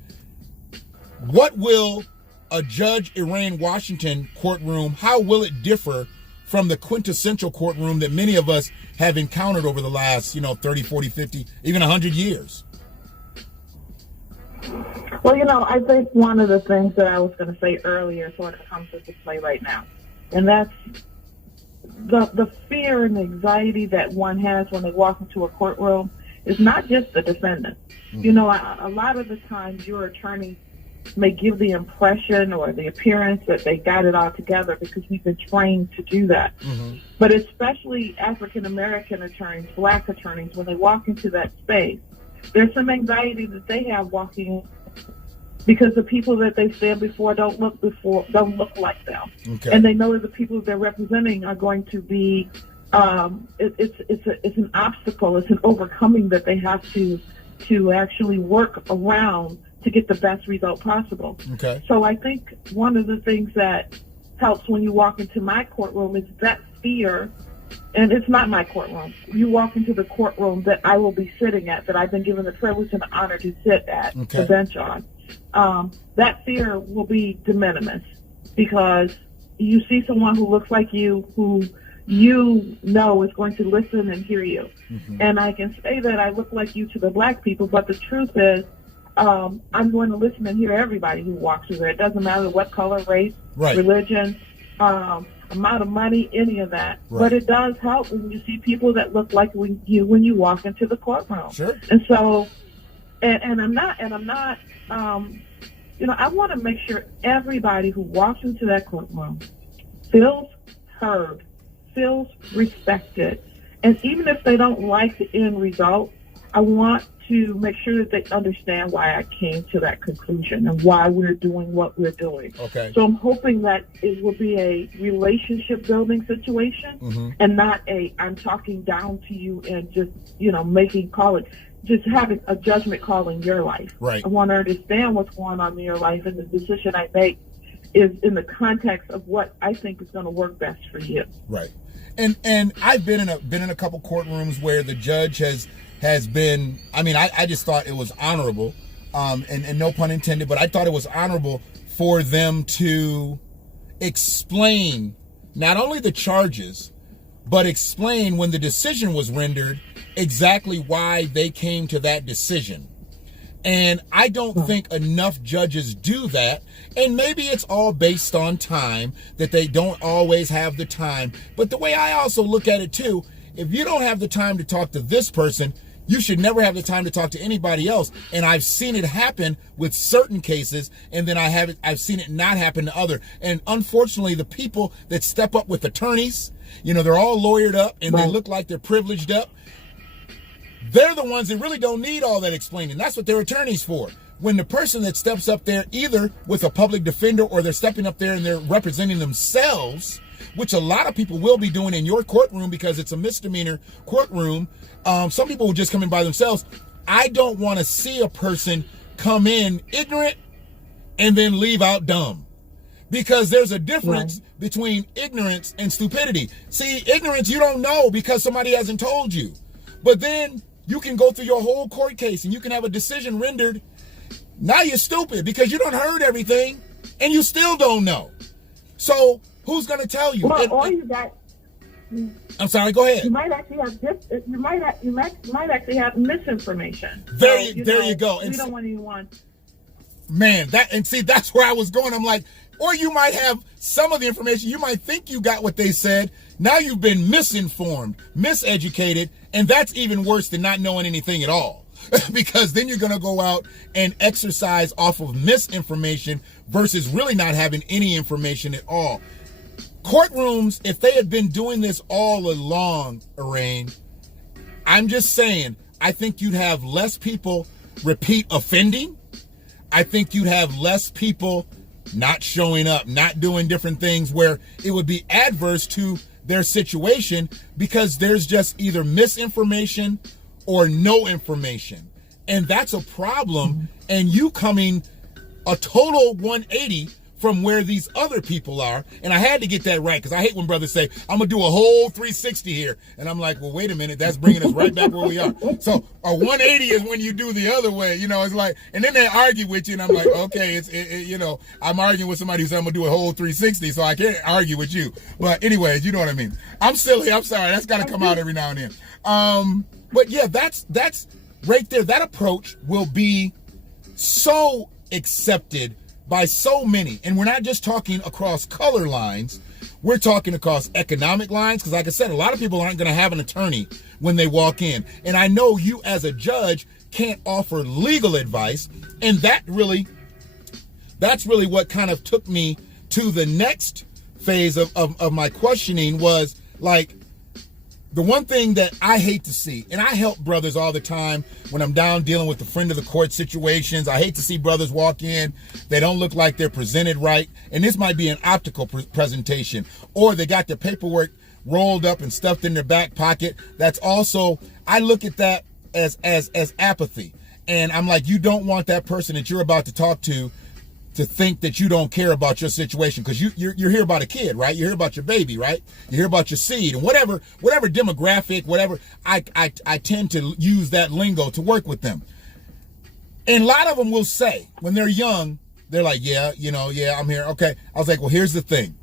what will a Judge Erane Washington courtroom, how will it differ from the quintessential courtroom that many of us have encountered over the last, 30, 40, 50, even 100 years? Well, I think one of the things that I was going to say earlier sort of comes into play right now, and that's the fear and the anxiety that one has when they walk into a courtroom is not just the defendant. A lot of the times your attorney may give the impression or the appearance that they got it all together because we've been trained to do that. Mm-hmm. But especially African American attorneys, Black attorneys, when they walk into that space, there's some anxiety that they have walking in because the people that they stand before don't look like them, okay. And they know that the people they're representing are going to be. It's an obstacle. It's an overcoming that they have to actually work around to get the best result possible. Okay. So I think one of the things that helps when you walk into my courtroom is that fear. And it's not my courtroom. You walk into the courtroom that I will be sitting at, that I've been given the privilege and the honor to sit at the bench on. That fear will be de minimis because you see someone who looks like you, who you know is going to listen and hear you. Mm-hmm. And I can say that I look like you to the Black people, but the truth is I'm going to listen and hear everybody who walks through there. It doesn't matter what color, race, religion, amount of money, any of that. Right. But it does help when you see people that look like when you walk into the courtroom. Sure. And so, and I'm not, I want to make sure everybody who walks into that courtroom feels heard, feels respected. And even if they don't like the end result, I want to make sure that they understand why I came to that conclusion and why we're doing what we're doing. Okay. So I'm hoping that it will be a relationship building situation and not I'm talking down to you and just, just having a judgment call in your life. Right. I want to understand what's going on in your life, and the decision I make is in the context of what I think is going to work best for you. Right. And I've been in a couple courtrooms where the judge has been, I just thought it was honorable, and no pun intended, but I thought it was honorable for them to explain not only the charges, but explain when the decision was rendered exactly why they came to that decision. And I don't think enough judges do that. And maybe it's all based on time, that they don't always have the time. But the way I also look at it too, if you don't have the time to talk to this person, you should never have the time to talk to anybody else. And I've seen it happen with certain cases, and then I've seen it not happen to other. And unfortunately, the people that step up with attorneys, they're all lawyered up and they look like they're privileged up. They're the ones that really don't need all that explaining. That's what their attorney's for. When the person that steps up there, either with a public defender or they're stepping up there and they're representing themselves, which a lot of people will be doing in your courtroom because it's a misdemeanor courtroom. Some people will just come in by themselves. I don't want to see a person come in ignorant and then leave out dumb, because there's a difference between ignorance and stupidity. See, ignorance, you don't know because somebody hasn't told you. But then you can go through your whole court case and you can have a decision rendered. Now you're stupid because you don't heard everything and you still don't know. So who's going to tell you? Well, or you got. I'm sorry. Go ahead. You might actually have misinformation. There you go. And we don't want anyone. Man, that's where I was going. I'm like, or you might have some of the information. You might think you got what they said. Now you've been misinformed, miseducated, and that's even worse than not knowing anything at all. Because then you're going to go out and exercise off of misinformation versus really not having any information at all. Courtrooms, if they had been doing this all along, Erane, I'm just saying, I think you'd have less people repeat offending. I think you'd have less people not showing up, not doing different things where it would be adverse to their situation because there's just either misinformation or no information. And that's a problem. And you coming a total 180 from where these other people are. And I had to get that right because I hate when brothers say, I'm going to do a whole 360 here. And I'm like, well, wait a minute. That's bringing us right back where we are. So a 180 is when you do the other way. You know, it's like, and then they argue with you. And I'm like, okay, you know, I'm arguing with somebody who said I'm going to do a whole 360. So I can't argue with you. But anyways, you know what I mean. I'm silly. I'm sorry. That's got to come out every now and then. But yeah, that's right there. That approach will be so accepted by so many. And we're not just talking across color lines, we're talking across economic lines, because like I said, a lot of people aren't going to have an attorney when they walk in. And I know you as a judge can't offer legal advice, and that's really what kind of took me to the next phase of my questioning was like, the one thing that I hate to see, and I help brothers all the time when I'm down dealing with the friend of the court situations. I hate to see brothers walk in. They don't look like they're presented right. And this might be an optical presentation, or they got their paperwork rolled up and stuffed in their back pocket. That's also, I look at that as apathy. And I'm like, you don't want that person that you're about to talk to think that you don't care about your situation, because you're here about a kid, right? You're here about your baby, right? You're here about your seed, and whatever demographic, whatever. I tend to use that lingo to work with them. And a lot of them will say when they're young, they're like, yeah, I'm here. Okay. I was like, well, here's the thing.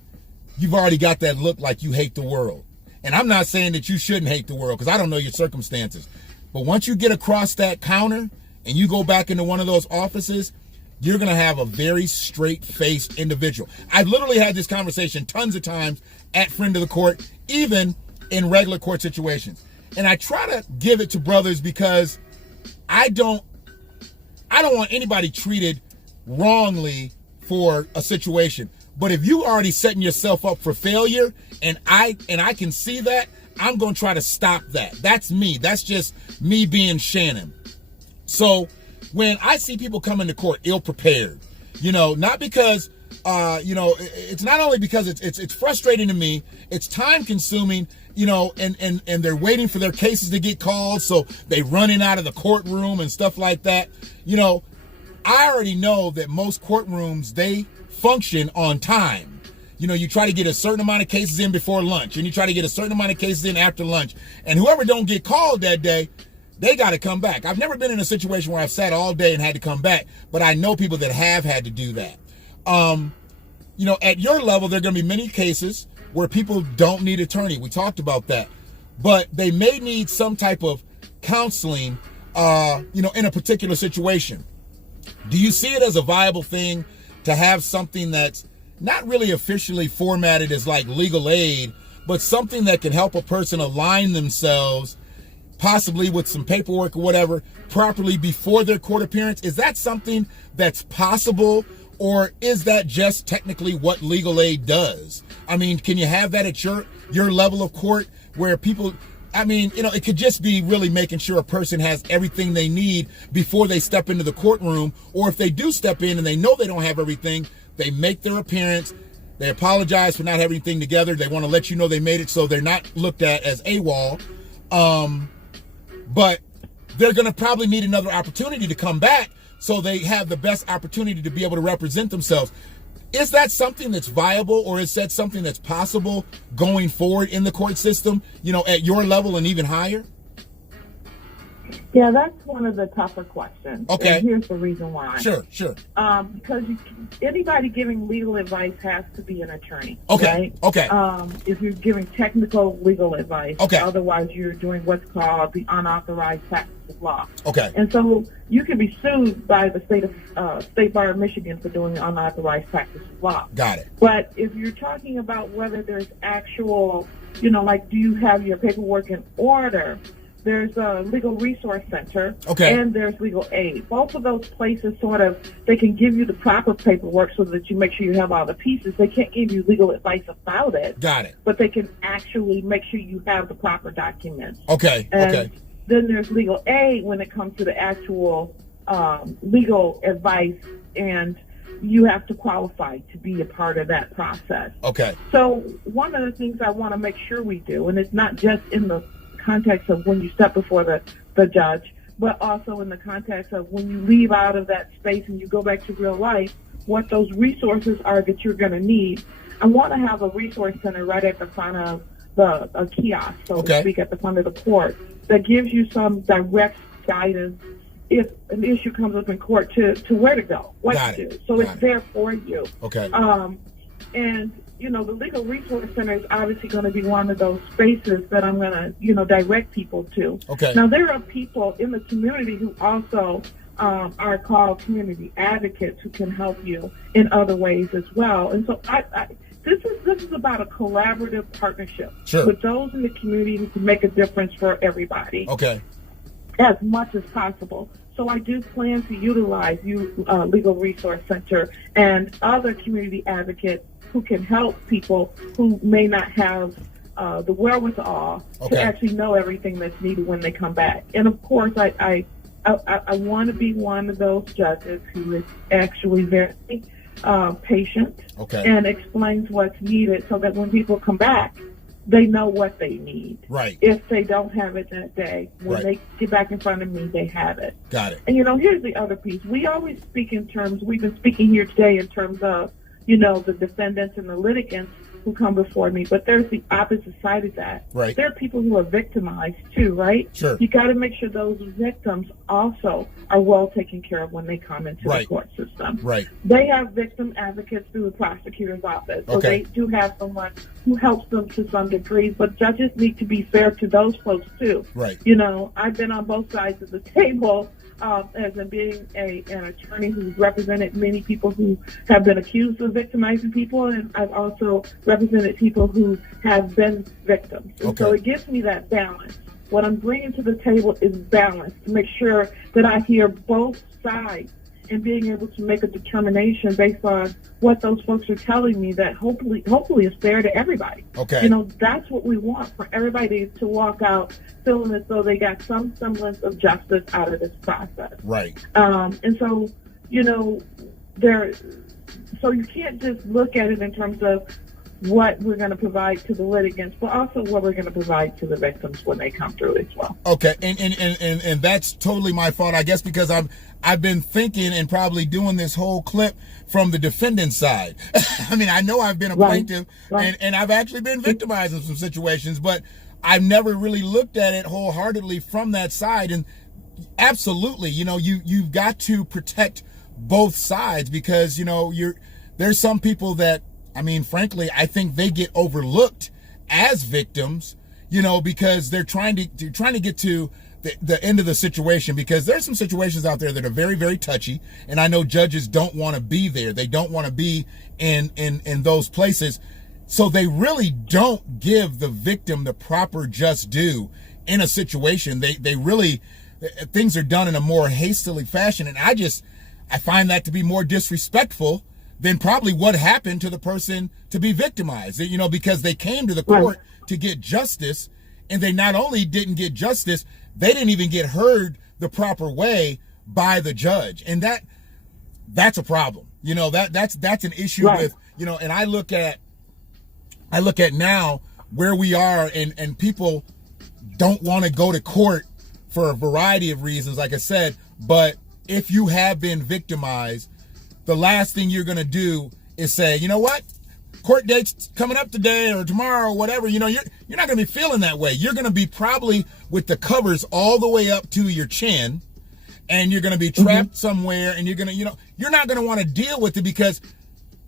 You've already got that look like you hate the world. And I'm not saying that you shouldn't hate the world, because I don't know your circumstances. But once you get across that counter and you go back into one of those offices, you're going to have a very straight-faced individual. I've literally had this conversation tons of times at friend of the court, even in regular court situations. And I try to give it to brothers because I don't want anybody treated wrongly for a situation. But if you already setting yourself up for failure, and I can see that, I'm going to try to stop that. That's me. That's just me being Shannon. So when I see people come into court ill-prepared, not because, it's not only because it's frustrating to me, it's time-consuming, and they're waiting for their cases to get called, so they running out of the courtroom and stuff like that. I already know that most courtrooms, they function on time. You try to get a certain amount of cases in before lunch, and you try to get a certain amount of cases in after lunch, and whoever don't get called that day, they got to come back. I've never been in a situation where I've sat all day and had to come back, but I know people that have had to do that. At your level, there are going to be many cases where people don't need attorney. We talked about that, but they may need some type of counseling, in a particular situation. Do you see it as a viable thing to have something that's not really officially formatted as like legal aid, but something that can help a person align themselves possibly with some paperwork or whatever, properly before their court appearance? Is that something that's possible, or is that just technically what legal aid does? I mean, can you have that at your level of court where people, it could just be really making sure a person has everything they need before they step into the courtroom, or if they do step in and they know they don't have everything, they make their appearance, they apologize for not having everything together, they want to let you know they made it so they're not looked at as AWOL. But they're going to probably need another opportunity to come back so they have the best opportunity to be able to represent themselves. Is that something that's viable, or is that something that's possible going forward in the court system, at your level and even higher? Yeah, that's one of the tougher questions. Okay. And here's the reason why. Sure. Because anybody giving legal advice has to be an attorney. Okay. Right? Okay. If you're giving technical legal advice. Okay. Otherwise, you're doing what's called the unauthorized practice of law. Okay. And so you can be sued by the State Bar of Michigan for doing unauthorized practice of law. Got it. But if you're talking about whether there's actual, do you have your paperwork in order? There's a legal resource center, okay, and there's legal aid. Both of those places they can give you the proper paperwork so that you make sure you have all the pieces. They can't give you legal advice about it. Got it. But they can actually make sure you have the proper documents. Okay, and okay. Then there's legal aid when it comes to the actual legal advice, and you have to qualify to be a part of that process. Okay. So one of the things I want to make sure we do, and it's not just in the context of when you step before the judge, but also in the context of when you leave out of that space and you go back to real life, what those resources are that you're going to need. I want to have a resource center right at the front of a kiosk, so to speak, at the front of the court that gives you some direct guidance if an issue comes up in court to where to go, what to do. So it's there for you. Okay. And, you know, the Legal Resource Center is obviously going to be one of those spaces that I'm going to, you know, direct people to. Okay. Now, there are people in the community who also are called community advocates who can help you in other ways as well. And so this is about a collaborative partnership with those in the community who can make a difference for everybody. Okay. As much as possible. So I do plan to utilize Legal Resource Center and other community advocates who can help people who may not have the wherewithal to actually know everything that's needed when they come back. And of course, I want to be one of those judges who is actually very patient and explains what's needed so that when people come back, they know what they need. Right. If they don't have it that day, when they get back in front of me, they have it. Got it. And, you know, here's the other piece. We always speak in terms, we've been speaking here today in terms of, you know, the defendants and the litigants who come before me, but there's the opposite side of that. Right. There are people who are victimized too, right? Sure. You got to make sure those victims also are well taken care of when they come into the court system. Right. They have victim advocates through the prosecutor's office, so they do have someone who helps them to some degree, but judges need to be fair to those folks too. Right. You know, I've been on both sides of the table as in being an attorney who's represented many people who have been accused of victimizing people, and I've also represented people who have been victims. And so it gives me that balance. What I'm bringing to the table is balance to make sure that I hear both sides and being able to make a determination based on what those folks are telling me that hopefully is fair to everybody. Okay. You know, that's what we want, for everybody to walk out feeling as though they got some semblance of justice out of this process. Right. And so, you know, so you can't just look at it in terms of what we're going to provide to the litigants, but also what we're going to provide to the victims when they come through as well. Okay, and that's totally my fault, I guess, because I've been thinking and probably doing this whole clip from the defendant side. I mean, I know I've been a plaintiff, and I've actually been victimized in some situations, but I've never really looked at it wholeheartedly from that side. And absolutely, you know, you've got to protect both sides, because, you know, there's some people that, I mean, frankly, I think they get overlooked as victims, you know, because they're trying to get to the end of the situation, because there's some situations out there that are very, very touchy. And I know judges don't want to be there. They don't want to be in those places. So they really don't give the victim the proper just due in a situation. They really, things are done in a more hastily fashion. And I find that to be more disrespectful than probably what happened to the person to be victimized, you know, because they came to the court to get justice, and they not only didn't get justice, they didn't even get heard the proper way by the judge. And that's a problem. You know, that's an issue with, you know, and I look at now where we are, and people don't want to go to court for a variety of reasons, like I said, but if you have been victimized, the last thing you're going to do is say, you know what, court date's coming up today or tomorrow or whatever. You know, you're not going to be feeling that way. You're going to be probably with the covers all the way up to your chin, and you're going to be trapped somewhere, and you're going to, you know, you're not going to want to deal with it, because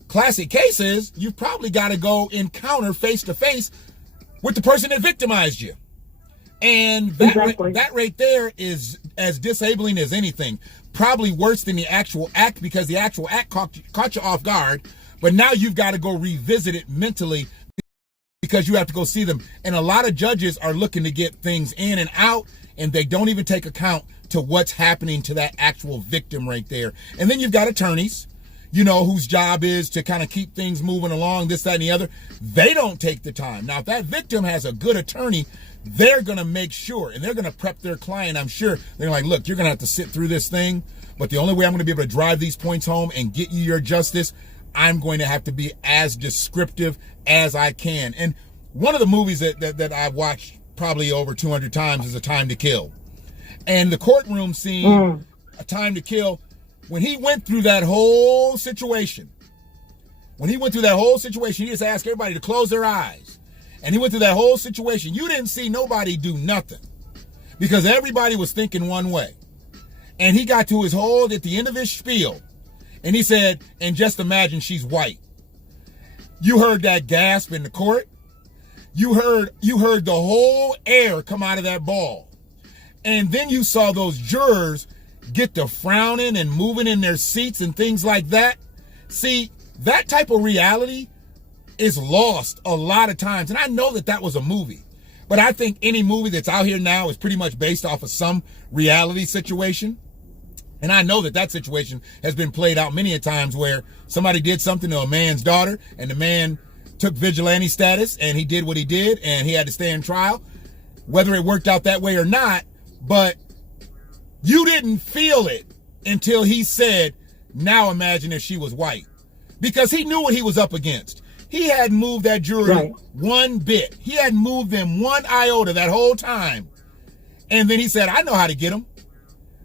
classic cases, you've probably got to go encounter face to face with the person that victimized you. And that right there is as disabling as anything. Probably worse than the actual act, because the actual act caught you off guard, but now you've got to go revisit it mentally, because you have to go see them. And a lot of judges are looking to get things in and out, and they don't even take account to what's happening to that actual victim right there. And then you've got attorneys, you know, whose job is to kind of keep things moving along, this, that, and the other. They don't take the time. Now, if that victim has a good attorney, they're going to make sure, and they're going to prep their client, I'm sure. They're like, look, you're going to have to sit through this thing, but the only way I'm going to be able to drive these points home and get you your justice, I'm going to have to be as descriptive as I can. And one of the movies that I've watched probably over 200 times is A Time to Kill. And the courtroom scene, A Time to Kill, when he went through that whole situation, he just asked everybody to close their eyes. And he went through that whole situation. You didn't see nobody do nothing because everybody was thinking one way. And he got to his whole, at the end of his spiel, and he said, and just imagine she's white. You heard that gasp in the court. You heard the whole air come out of that ball. And then you saw those jurors get to frowning and moving in their seats and things like that. See, that type of reality is lost a lot of times. And I know that was a movie, but I think any movie that's out here now is pretty much based off of some reality situation. And I know that situation has been played out many a times where somebody did something to a man's daughter and the man took vigilante status and he did what he did and he had to stay in trial, whether it worked out that way or not. But you didn't feel it until he said, now imagine if she was white, because he knew what he was up against. He hadn't moved that jury one bit. He hadn't moved them one iota that whole time. And then he said, I know how to get them.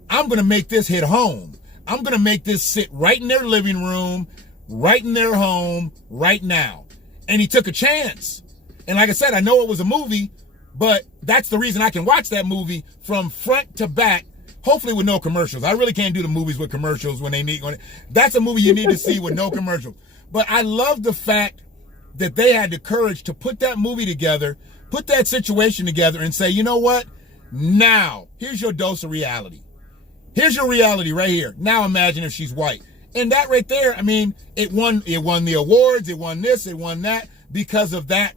I'm going to make this hit home. I'm going to make this sit right in their living room, right in their home, right now. And he took a chance. And like I said, I know it was a movie, but that's the reason I can watch that movie from front to back, hopefully with no commercials. I really can't do the movies with commercials when they need one. That's a movie you need to see with no commercials. But I love the fact that they had the courage to put that movie together, put that situation together and say, you know what? Now, here's your dose of reality. Here's your reality right here. Now imagine if she's white. And that right there, I mean, it won the awards, it won this, it won that, because of that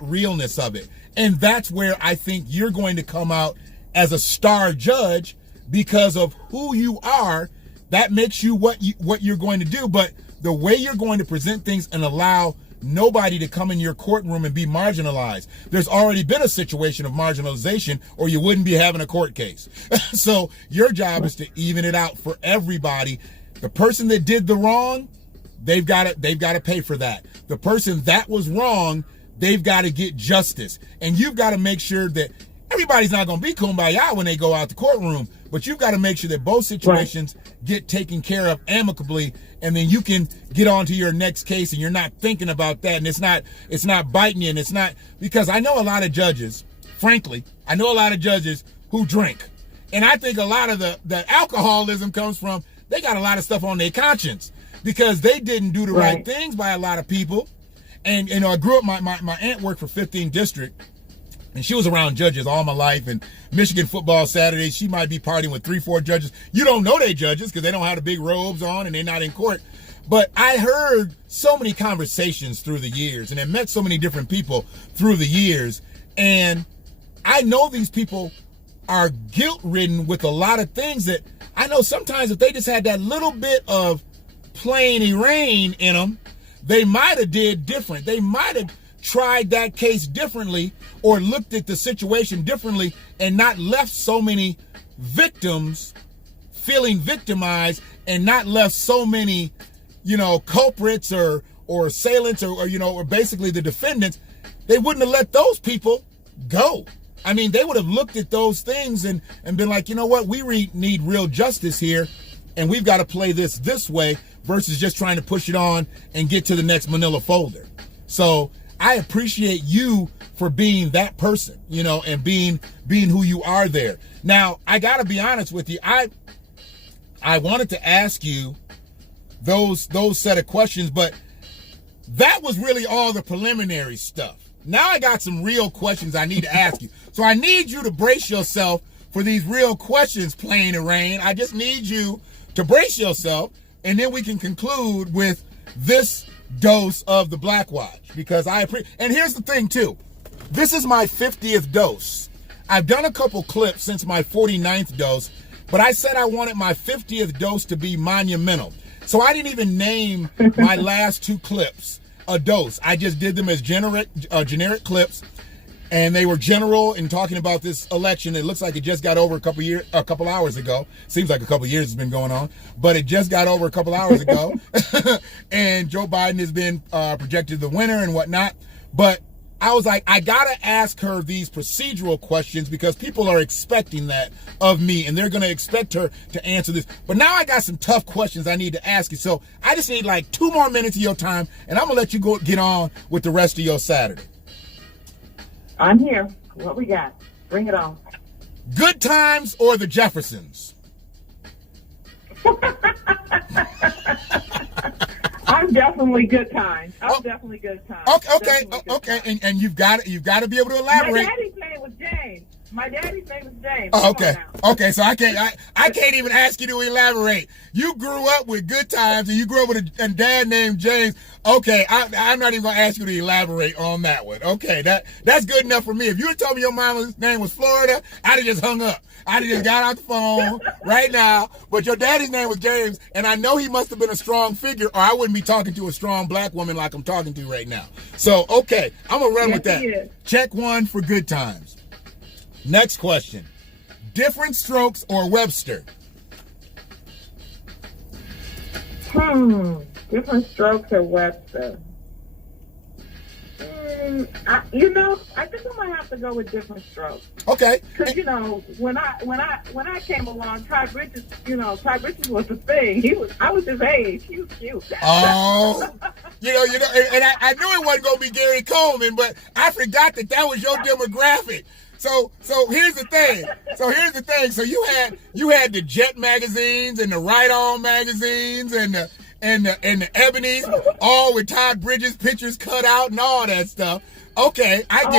realness of it. And that's where I think you're going to come out as a star judge because of who you are. That makes you what you're going to do. But the way you're going to present things and allow nobody to come in your courtroom and be marginalized. There's already been a situation of marginalization or you wouldn't be having a court case. So your job is to even it out for everybody. The person that did the wrong, they've got to pay for that. The person that was wrong, they've got to get justice. And you've got to make sure that everybody's not going to be kumbaya when they go out the courtroom, but you've got to make sure that both situations get taken care of amicably, and then you can get on to your next case and you're not thinking about that, and it's not biting you, and it's not, because I know a lot of judges, frankly, who drink. And I think a lot of the alcoholism comes from they got a lot of stuff on their conscience because they didn't do the right things by a lot of people. And you know, I grew up, my aunt worked for 15th District, and she was around judges all my life. And Michigan football Saturdays, she might be partying with 3-4 judges. You don't know they judges because they don't have the big robes on and they're not in court. But I heard so many conversations through the years, and I met so many different people through the years. And I know these people are guilt-ridden with a lot of things that I know sometimes if they just had that little bit of plain Erane in them, they might have did different. They might have tried that case differently or looked at the situation differently and not left so many victims feeling victimized and not left so many, you know, culprits or assailants or basically the defendants. They wouldn't have let those people go. I mean, they would have looked at those things and been like, you know what, we need real justice here, and we've got to play this way versus just trying to push it on and get to the next manila folder. So I appreciate you for being that person, you know, and being who you are there. Now, I got to be honest with you. I wanted to ask you those set of questions, but that was really all the preliminary stuff. Now I got some real questions I need to ask you. So I need you to brace yourself for these real questions, Plain Erane. I just need you to brace yourself, and then we can conclude with this dose of the BlackWatch, because and here's the thing too. This is my 50th dose. I've done a couple clips since my 49th dose, but I said I wanted my 50th dose to be monumental. So I didn't even name my last two clips a dose. I just did them as generic clips. and they were general in talking about this election. It looks like it just got over a couple hours ago. Seems like a couple years has been going on, but it just got over a couple hours ago. And Joe Biden has been projected the winner and whatnot. But I was like, I gotta ask her these procedural questions because people are expecting that of me, and they're gonna expect her to answer this. But now I got some tough questions I need to ask you. So I just need like 2 more minutes of your time, and I'm gonna let you go get on with the rest of your Saturday. I'm here. What we got? Bring it on. Good Times or the Jeffersons? I'm definitely Good Times. I'm definitely Good Times. Okay. And you've got to be able to elaborate. My daddy's name was James. Oh, okay. So I can't even ask you to elaborate. You grew up with Good Times, and you grew up with a dad named James. Okay, I'm not even gonna ask you to elaborate on that one. Okay, that's good enough for me. If you had told me your mama's name was Florida, I'd have just hung up. I'd have just got out the phone right now. But your daddy's name was James, and I know he must have been a strong figure, or I wouldn't be talking to a strong black woman like I'm talking to right now. So, okay, I'm gonna run with that. Check 1 for Good Times. Next question. Different Strokes or Webster? Different Strokes or Webster? I think I might have to go with Different Strokes. Okay. Because when I came along, Ty Bridges was the thing. I was his age. He was cute. Oh, and I knew it wasn't gonna be Gary Coleman, but I forgot that was your demographic. So here's the thing. So you had the Jet magazines and the Right On magazines and the Ebony's, all with Todd Bridges pictures cut out and all that stuff. Okay, I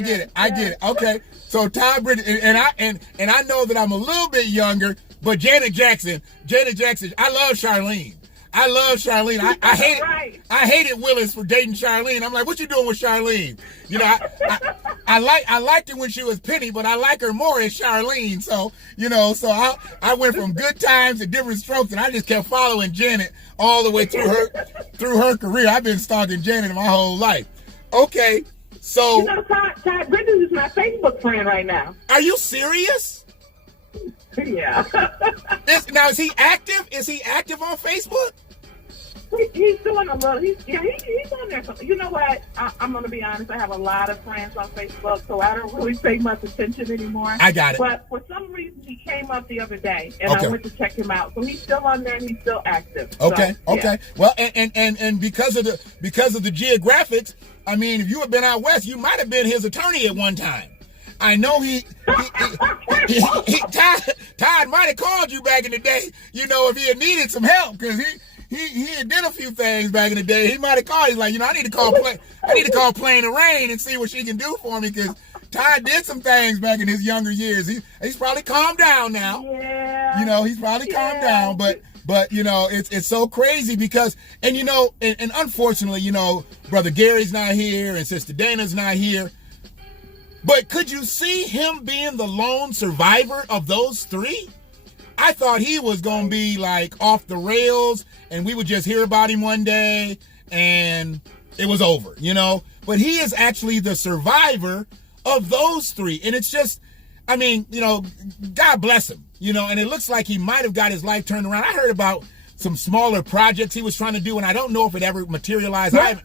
get it. Okay, so Todd Bridges, and I know that I'm a little bit younger, but Janet Jackson, I love Charlene. I hated Willis for dating Charlene. I'm like, what you doing with Charlene? I liked it when she was Penny, but I like her more as Charlene. So, I went from Good Times to Different Strokes, and I just kept following Janet all the way through her career. I've been stalking Janet my whole life. Okay, so Todd Bridges is my Facebook friend right now. Are you serious? Yeah. Now, is he active? Is he active on Facebook? He's doing a little. He's on there. You know what? I'm going to be honest. I have a lot of friends on Facebook, so I don't really pay much attention anymore. I got it. But for some reason, he came up the other day, and I went to check him out. So he's still on there, and he's still active. Okay. So, yeah. Well, and because of the geographics, I mean, if you had been out west, you might have been his attorney at one time. I know Todd might have called you back in the day, if he had needed some help, because he had did a few things back in the day. He might have called. He's like, I need to call Plain Erane and see what she can do for me, because Todd did some things back in his younger years. He's probably calmed down now. Yeah. He's probably calmed down, but it's so crazy because, and unfortunately, Brother Gary's not here and Sister Dana's not here. But could you see him being the lone survivor of those three? I thought he was going to be like off the rails and we would just hear about him one day and it was over, But he is actually the survivor of those three. And it's just, God bless him, and it looks like he might have got his life turned around. I heard about some smaller projects he was trying to do, and I don't know if it ever materialized. Yeah.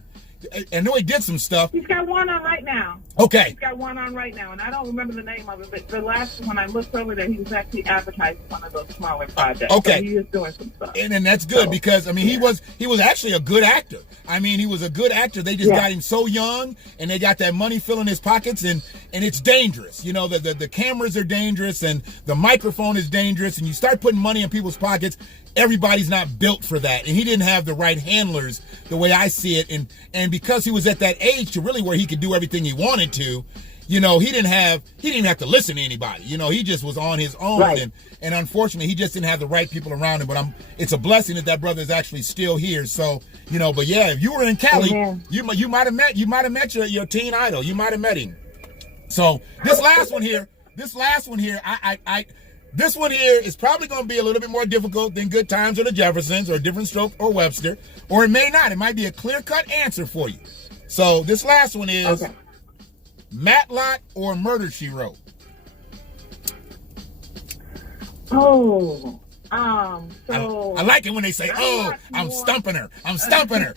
I know he did some stuff. He's got one on right now. Okay. He's got one on right now, and I don't remember the name of it, but the last one I looked over there, he was actually advertising one of those smaller projects. Okay. So he is doing some stuff. And that's good because, he was actually a good actor. He was a good actor. They just got him so young, and they got that money filling his pockets, and it's dangerous. The cameras are dangerous, and the microphone is dangerous, and you start putting money in people's pockets, everybody's not built for that. And he didn't have the right handlers the way I see it. And because he was at that age to really where he could do everything he wanted to, he didn't even have to listen to anybody. He just was on his own. Right. And unfortunately, he just didn't have the right people around him. But it's a blessing that brother is actually still here. So, but yeah, if you were in Cali, you might have met your teen idol. You might have met him. So this last one here, this one here is probably going to be a little bit more difficult than Good Times or the Jeffersons or Different Stroke or Webster, or it may not. It might be a clear-cut answer for you. So this last one is, Matlock or Murder, She Wrote? So I like it when they say, "Oh, I'm stumping her. I'm stumping her."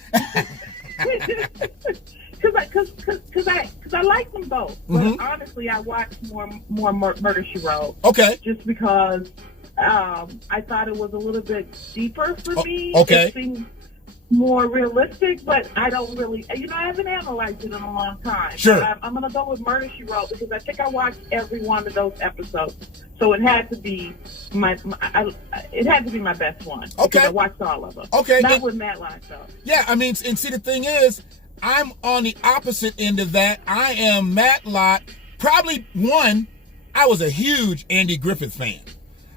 Because I like them both, but honestly, I watched more Murder, She Wrote. Okay. Just because I thought it was a little bit deeper for me. Okay. It seemed more realistic, but I don't really, I haven't analyzed it in a long time. Sure. But I'm going to go with Murder, She Wrote because I think I watched every one of those episodes. So it had to be my best one. Okay. Because I watched all of them. Okay. Not with Matlock, though. Yeah, I mean, and see, the thing is, I'm on the opposite end of that. I am Matlock. Probably I was a huge Andy Griffith fan.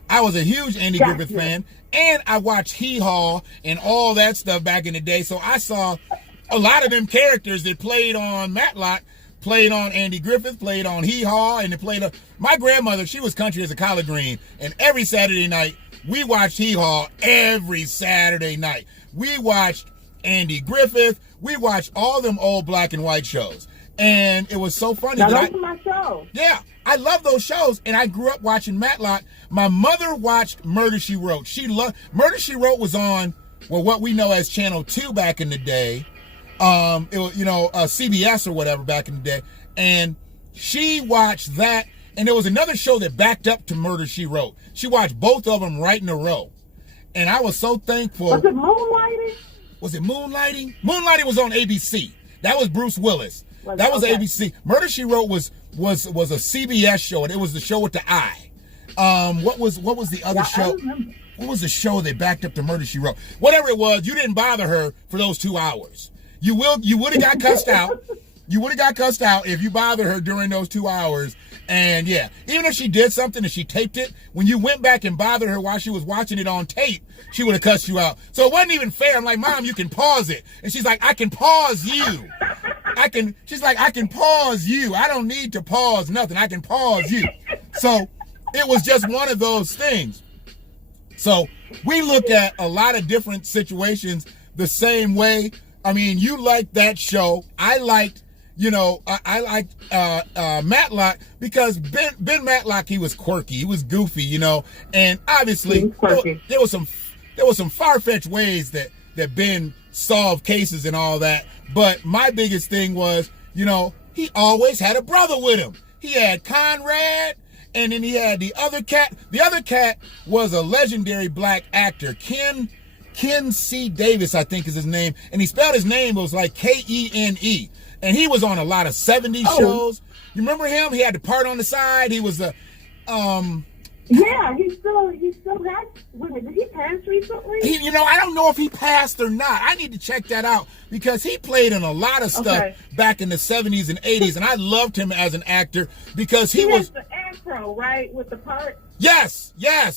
Griffith fan. And I watched Hee Haw and all that stuff back in the day. So I saw a lot of them characters that played on Matlock, played on Andy Griffith, played on Hee Haw, and they played my grandmother, she was country as a collard green. And every Saturday night, we watched Hee Haw every Saturday night. We watched Andy Griffith. We watched all them old black and white shows. And it was so funny. Now, those are my shows. Yeah, I love those shows. And I grew up watching Matlock. My mother watched Murder, She Wrote. She loved Murder, She Wrote was on, well, what we know as Channel 2 back in the day. It was, CBS or whatever back in the day. And she watched that. And there was another show that backed up to Murder, She Wrote. She watched both of them right in a row. And I was so thankful. Was it Moonlighting? Was it Moonlighting? Moonlighting was on ABC. That was Bruce Willis. That was okay. ABC. Murder, She Wrote was a CBS show, and it was the show with the eye. What was the other show? What was the show that backed up to Murder, She Wrote? Whatever it was, you didn't bother her for those 2 hours. You would have got cussed out. You would have got cussed out if you bothered her during those 2 hours. And yeah, even if she did something and she taped it, when you went back and bothered her while she was watching it on tape, she would have cussed you out. So it wasn't even fair. I'm like, Mom, you can pause it. And she's like, I can pause you. She's like, I can pause you. I don't need to pause nothing. I can pause you. So it was just one of those things. So we look at a lot of different situations the same way. I mean, you liked that show. I liked, I liked Matlock because Ben Matlock, he was quirky. He was goofy, and obviously there was some far-fetched ways that Ben solved cases and all that. But my biggest thing was, he always had a brother with him. He had Conrad, and then he had the other cat. The other cat was a legendary black actor, Ken C. Davis, I think is his name. And he spelled his name, it was like Kene. And he was on a lot of 70s shows. You remember him? He had the part on the side. He was a Yeah, he still has. Wait a minute, did he pass recently? I don't know if he passed or not. I need to check that out because he played in a lot of stuff back in the 70s and 80s, and I loved him as an actor because he was the afro, right, with the part. Yes. Yeah.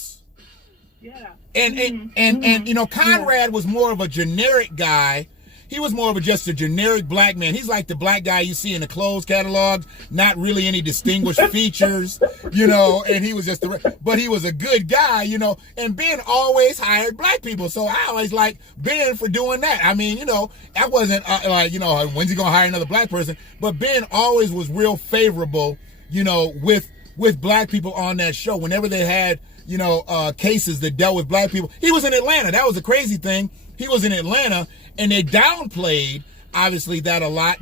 And Conrad was more of a generic guy. He was more of just a generic black man. He's like the black guy you see in the clothes catalog, not really any distinguished features, and he was just but he was a good guy, and Ben always hired black people. So I always liked Ben for doing that. I mean, that wasn't when's he going to hire another black person? But Ben always was real favorable, with black people on that show. Whenever they had, cases that dealt with black people, he was in Atlanta. That was the crazy thing. He was in Atlanta, and they downplayed, obviously, that a lot,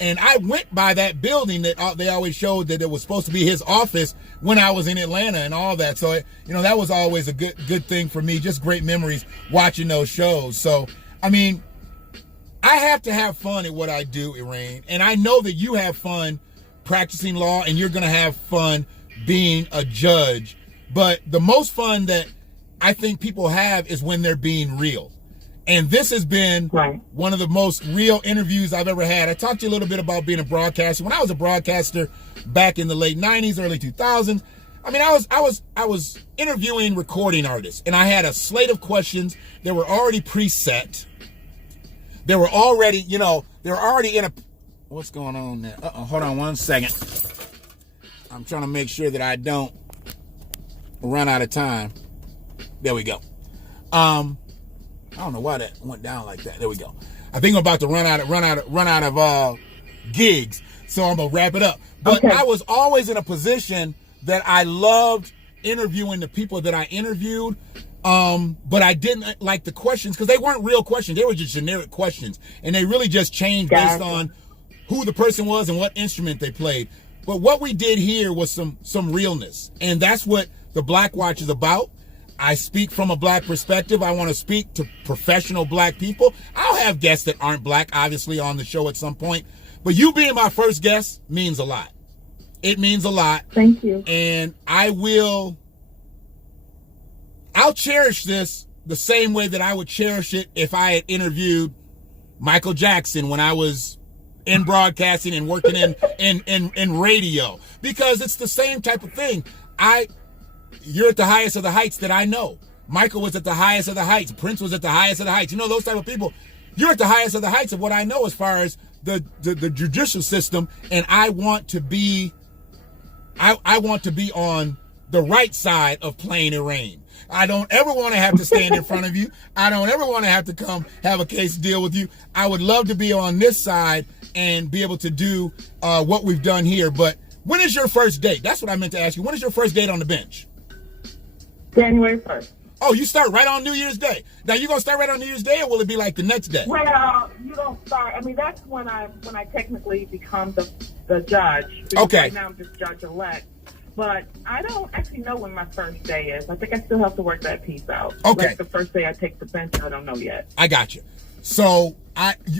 and I went by that building that they always showed that it was supposed to be his office when I was in Atlanta and all that. So, that was always a good thing for me, just great memories watching those shows. So, I mean, I have to have fun at what I do, Erane, and I know that you have fun practicing law, and you're going to have fun being a judge, but the most fun that I think people have is when they're being real. And this has been one of the most real interviews I've ever had. I talked to you a little bit about being a broadcaster. When I was a broadcaster back in the late 90s, early 2000s, I mean, I was interviewing recording artists, and I had a slate of questions that were already preset. They were already, they're already in a, what's going on there? Hold on one second. I'm trying to make sure that I don't run out of time. There we go. I don't know why that went down like that. There we go. I think I'm about to run out of gigs. So I'm going to wrap it up. But Okay. I was always in a position that I loved interviewing the people that I interviewed. But I didn't like the questions because they weren't real questions. They were just generic questions. And they really just changed based Gotcha. on who the person was and what instrument they played. But what we did here was some realness. And that's what the BlackWatch is about. I speak from a black perspective. I want to speak to professional black people. I'll have guests that aren't black, obviously, on the show at some point. But you being my first guest means a lot. It means a lot. Thank you. And I'll cherish this the same way that I would cherish it if I had interviewed Michael Jackson when I was in broadcasting and working in radio, because it's the same type of thing. You're at the highest of the heights that I know. Michael was at the highest of the heights. Prince was at the highest of the heights. You know, those type of people. You're at the highest of the heights of what I know as far as the judicial system, and I want to be on the right side of playing Erane. I don't ever want to have to stand in front of you. I don't ever want to have to come have a case deal with you. I would love to be on this side and be able to do what we've done here. But when is your first date? That's what I meant to ask you. When is your first date on the bench? January 1st. Oh, you start right on New Year's Day. Now, you going to start right on New Year's Day, or will it be like the next day? Well, you don't start. I mean, that's when I technically become the judge. Because Okay. Right now I'm just judge-elect. But I don't actually know when my first day is. I think I still have to work that piece out. Okay. Like the first day I take the bench, I don't know yet. I got you. So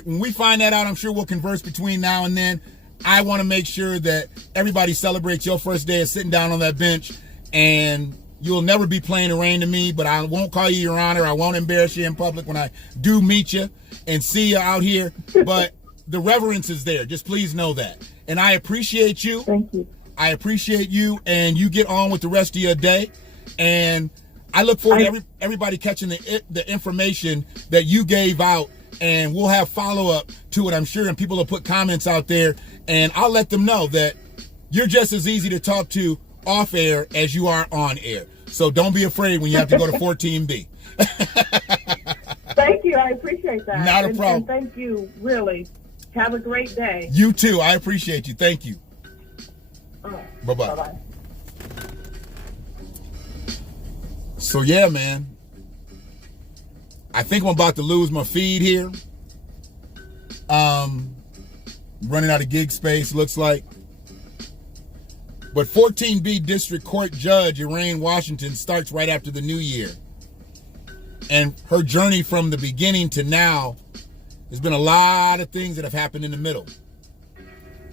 when we find that out, I'm sure we'll converse between now and then. I want to make sure that everybody celebrates your first day of sitting down on that bench, and you'll never be playing Erane to me, but I won't call you Your Honor. I won't embarrass you in public when I do meet you and see you out here. But the reverence is there. Just please know that. And I appreciate you. Thank you. I appreciate you, and you get on with the rest of your day. And I look forward to everybody catching the information that you gave out, and we'll have follow-up to it, I'm sure, and people will put comments out there, and I'll let them know that you're just as easy to talk to off air as you are on air. So don't be afraid when you have to go to 14B. Thank you. I appreciate that. Not a problem. And thank you, really. Have a great day. You too. I appreciate you. Thank you. All right. Bye-bye. Bye-bye. So yeah, man, I think I'm about to lose my feed here. Running out of gig space, looks like. But 14B District Court Judge Erane Washington starts right after the new year. And her journey from the beginning to now, there's been a lot of things that have happened in the middle.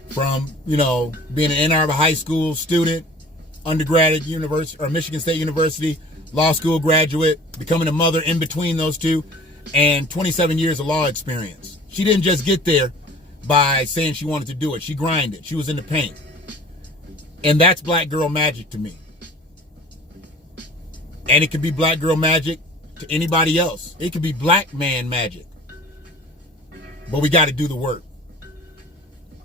From, being an Ann Arbor High School student, undergrad at university or Michigan State University, law school graduate, becoming a mother in between those two, and 27 years of law experience. She didn't just get there by saying she wanted to do it. She grinded. She was in the paint. And that's black girl magic to me. And it could be black girl magic to anybody else. It could be black man magic. But we got to do the work.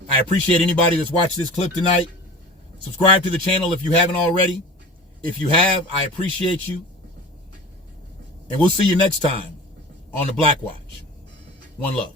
I appreciate anybody that's watched this clip tonight. Subscribe to the channel if you haven't already. If you have, I appreciate you. And we'll see you next time on the BlackWatch. One love.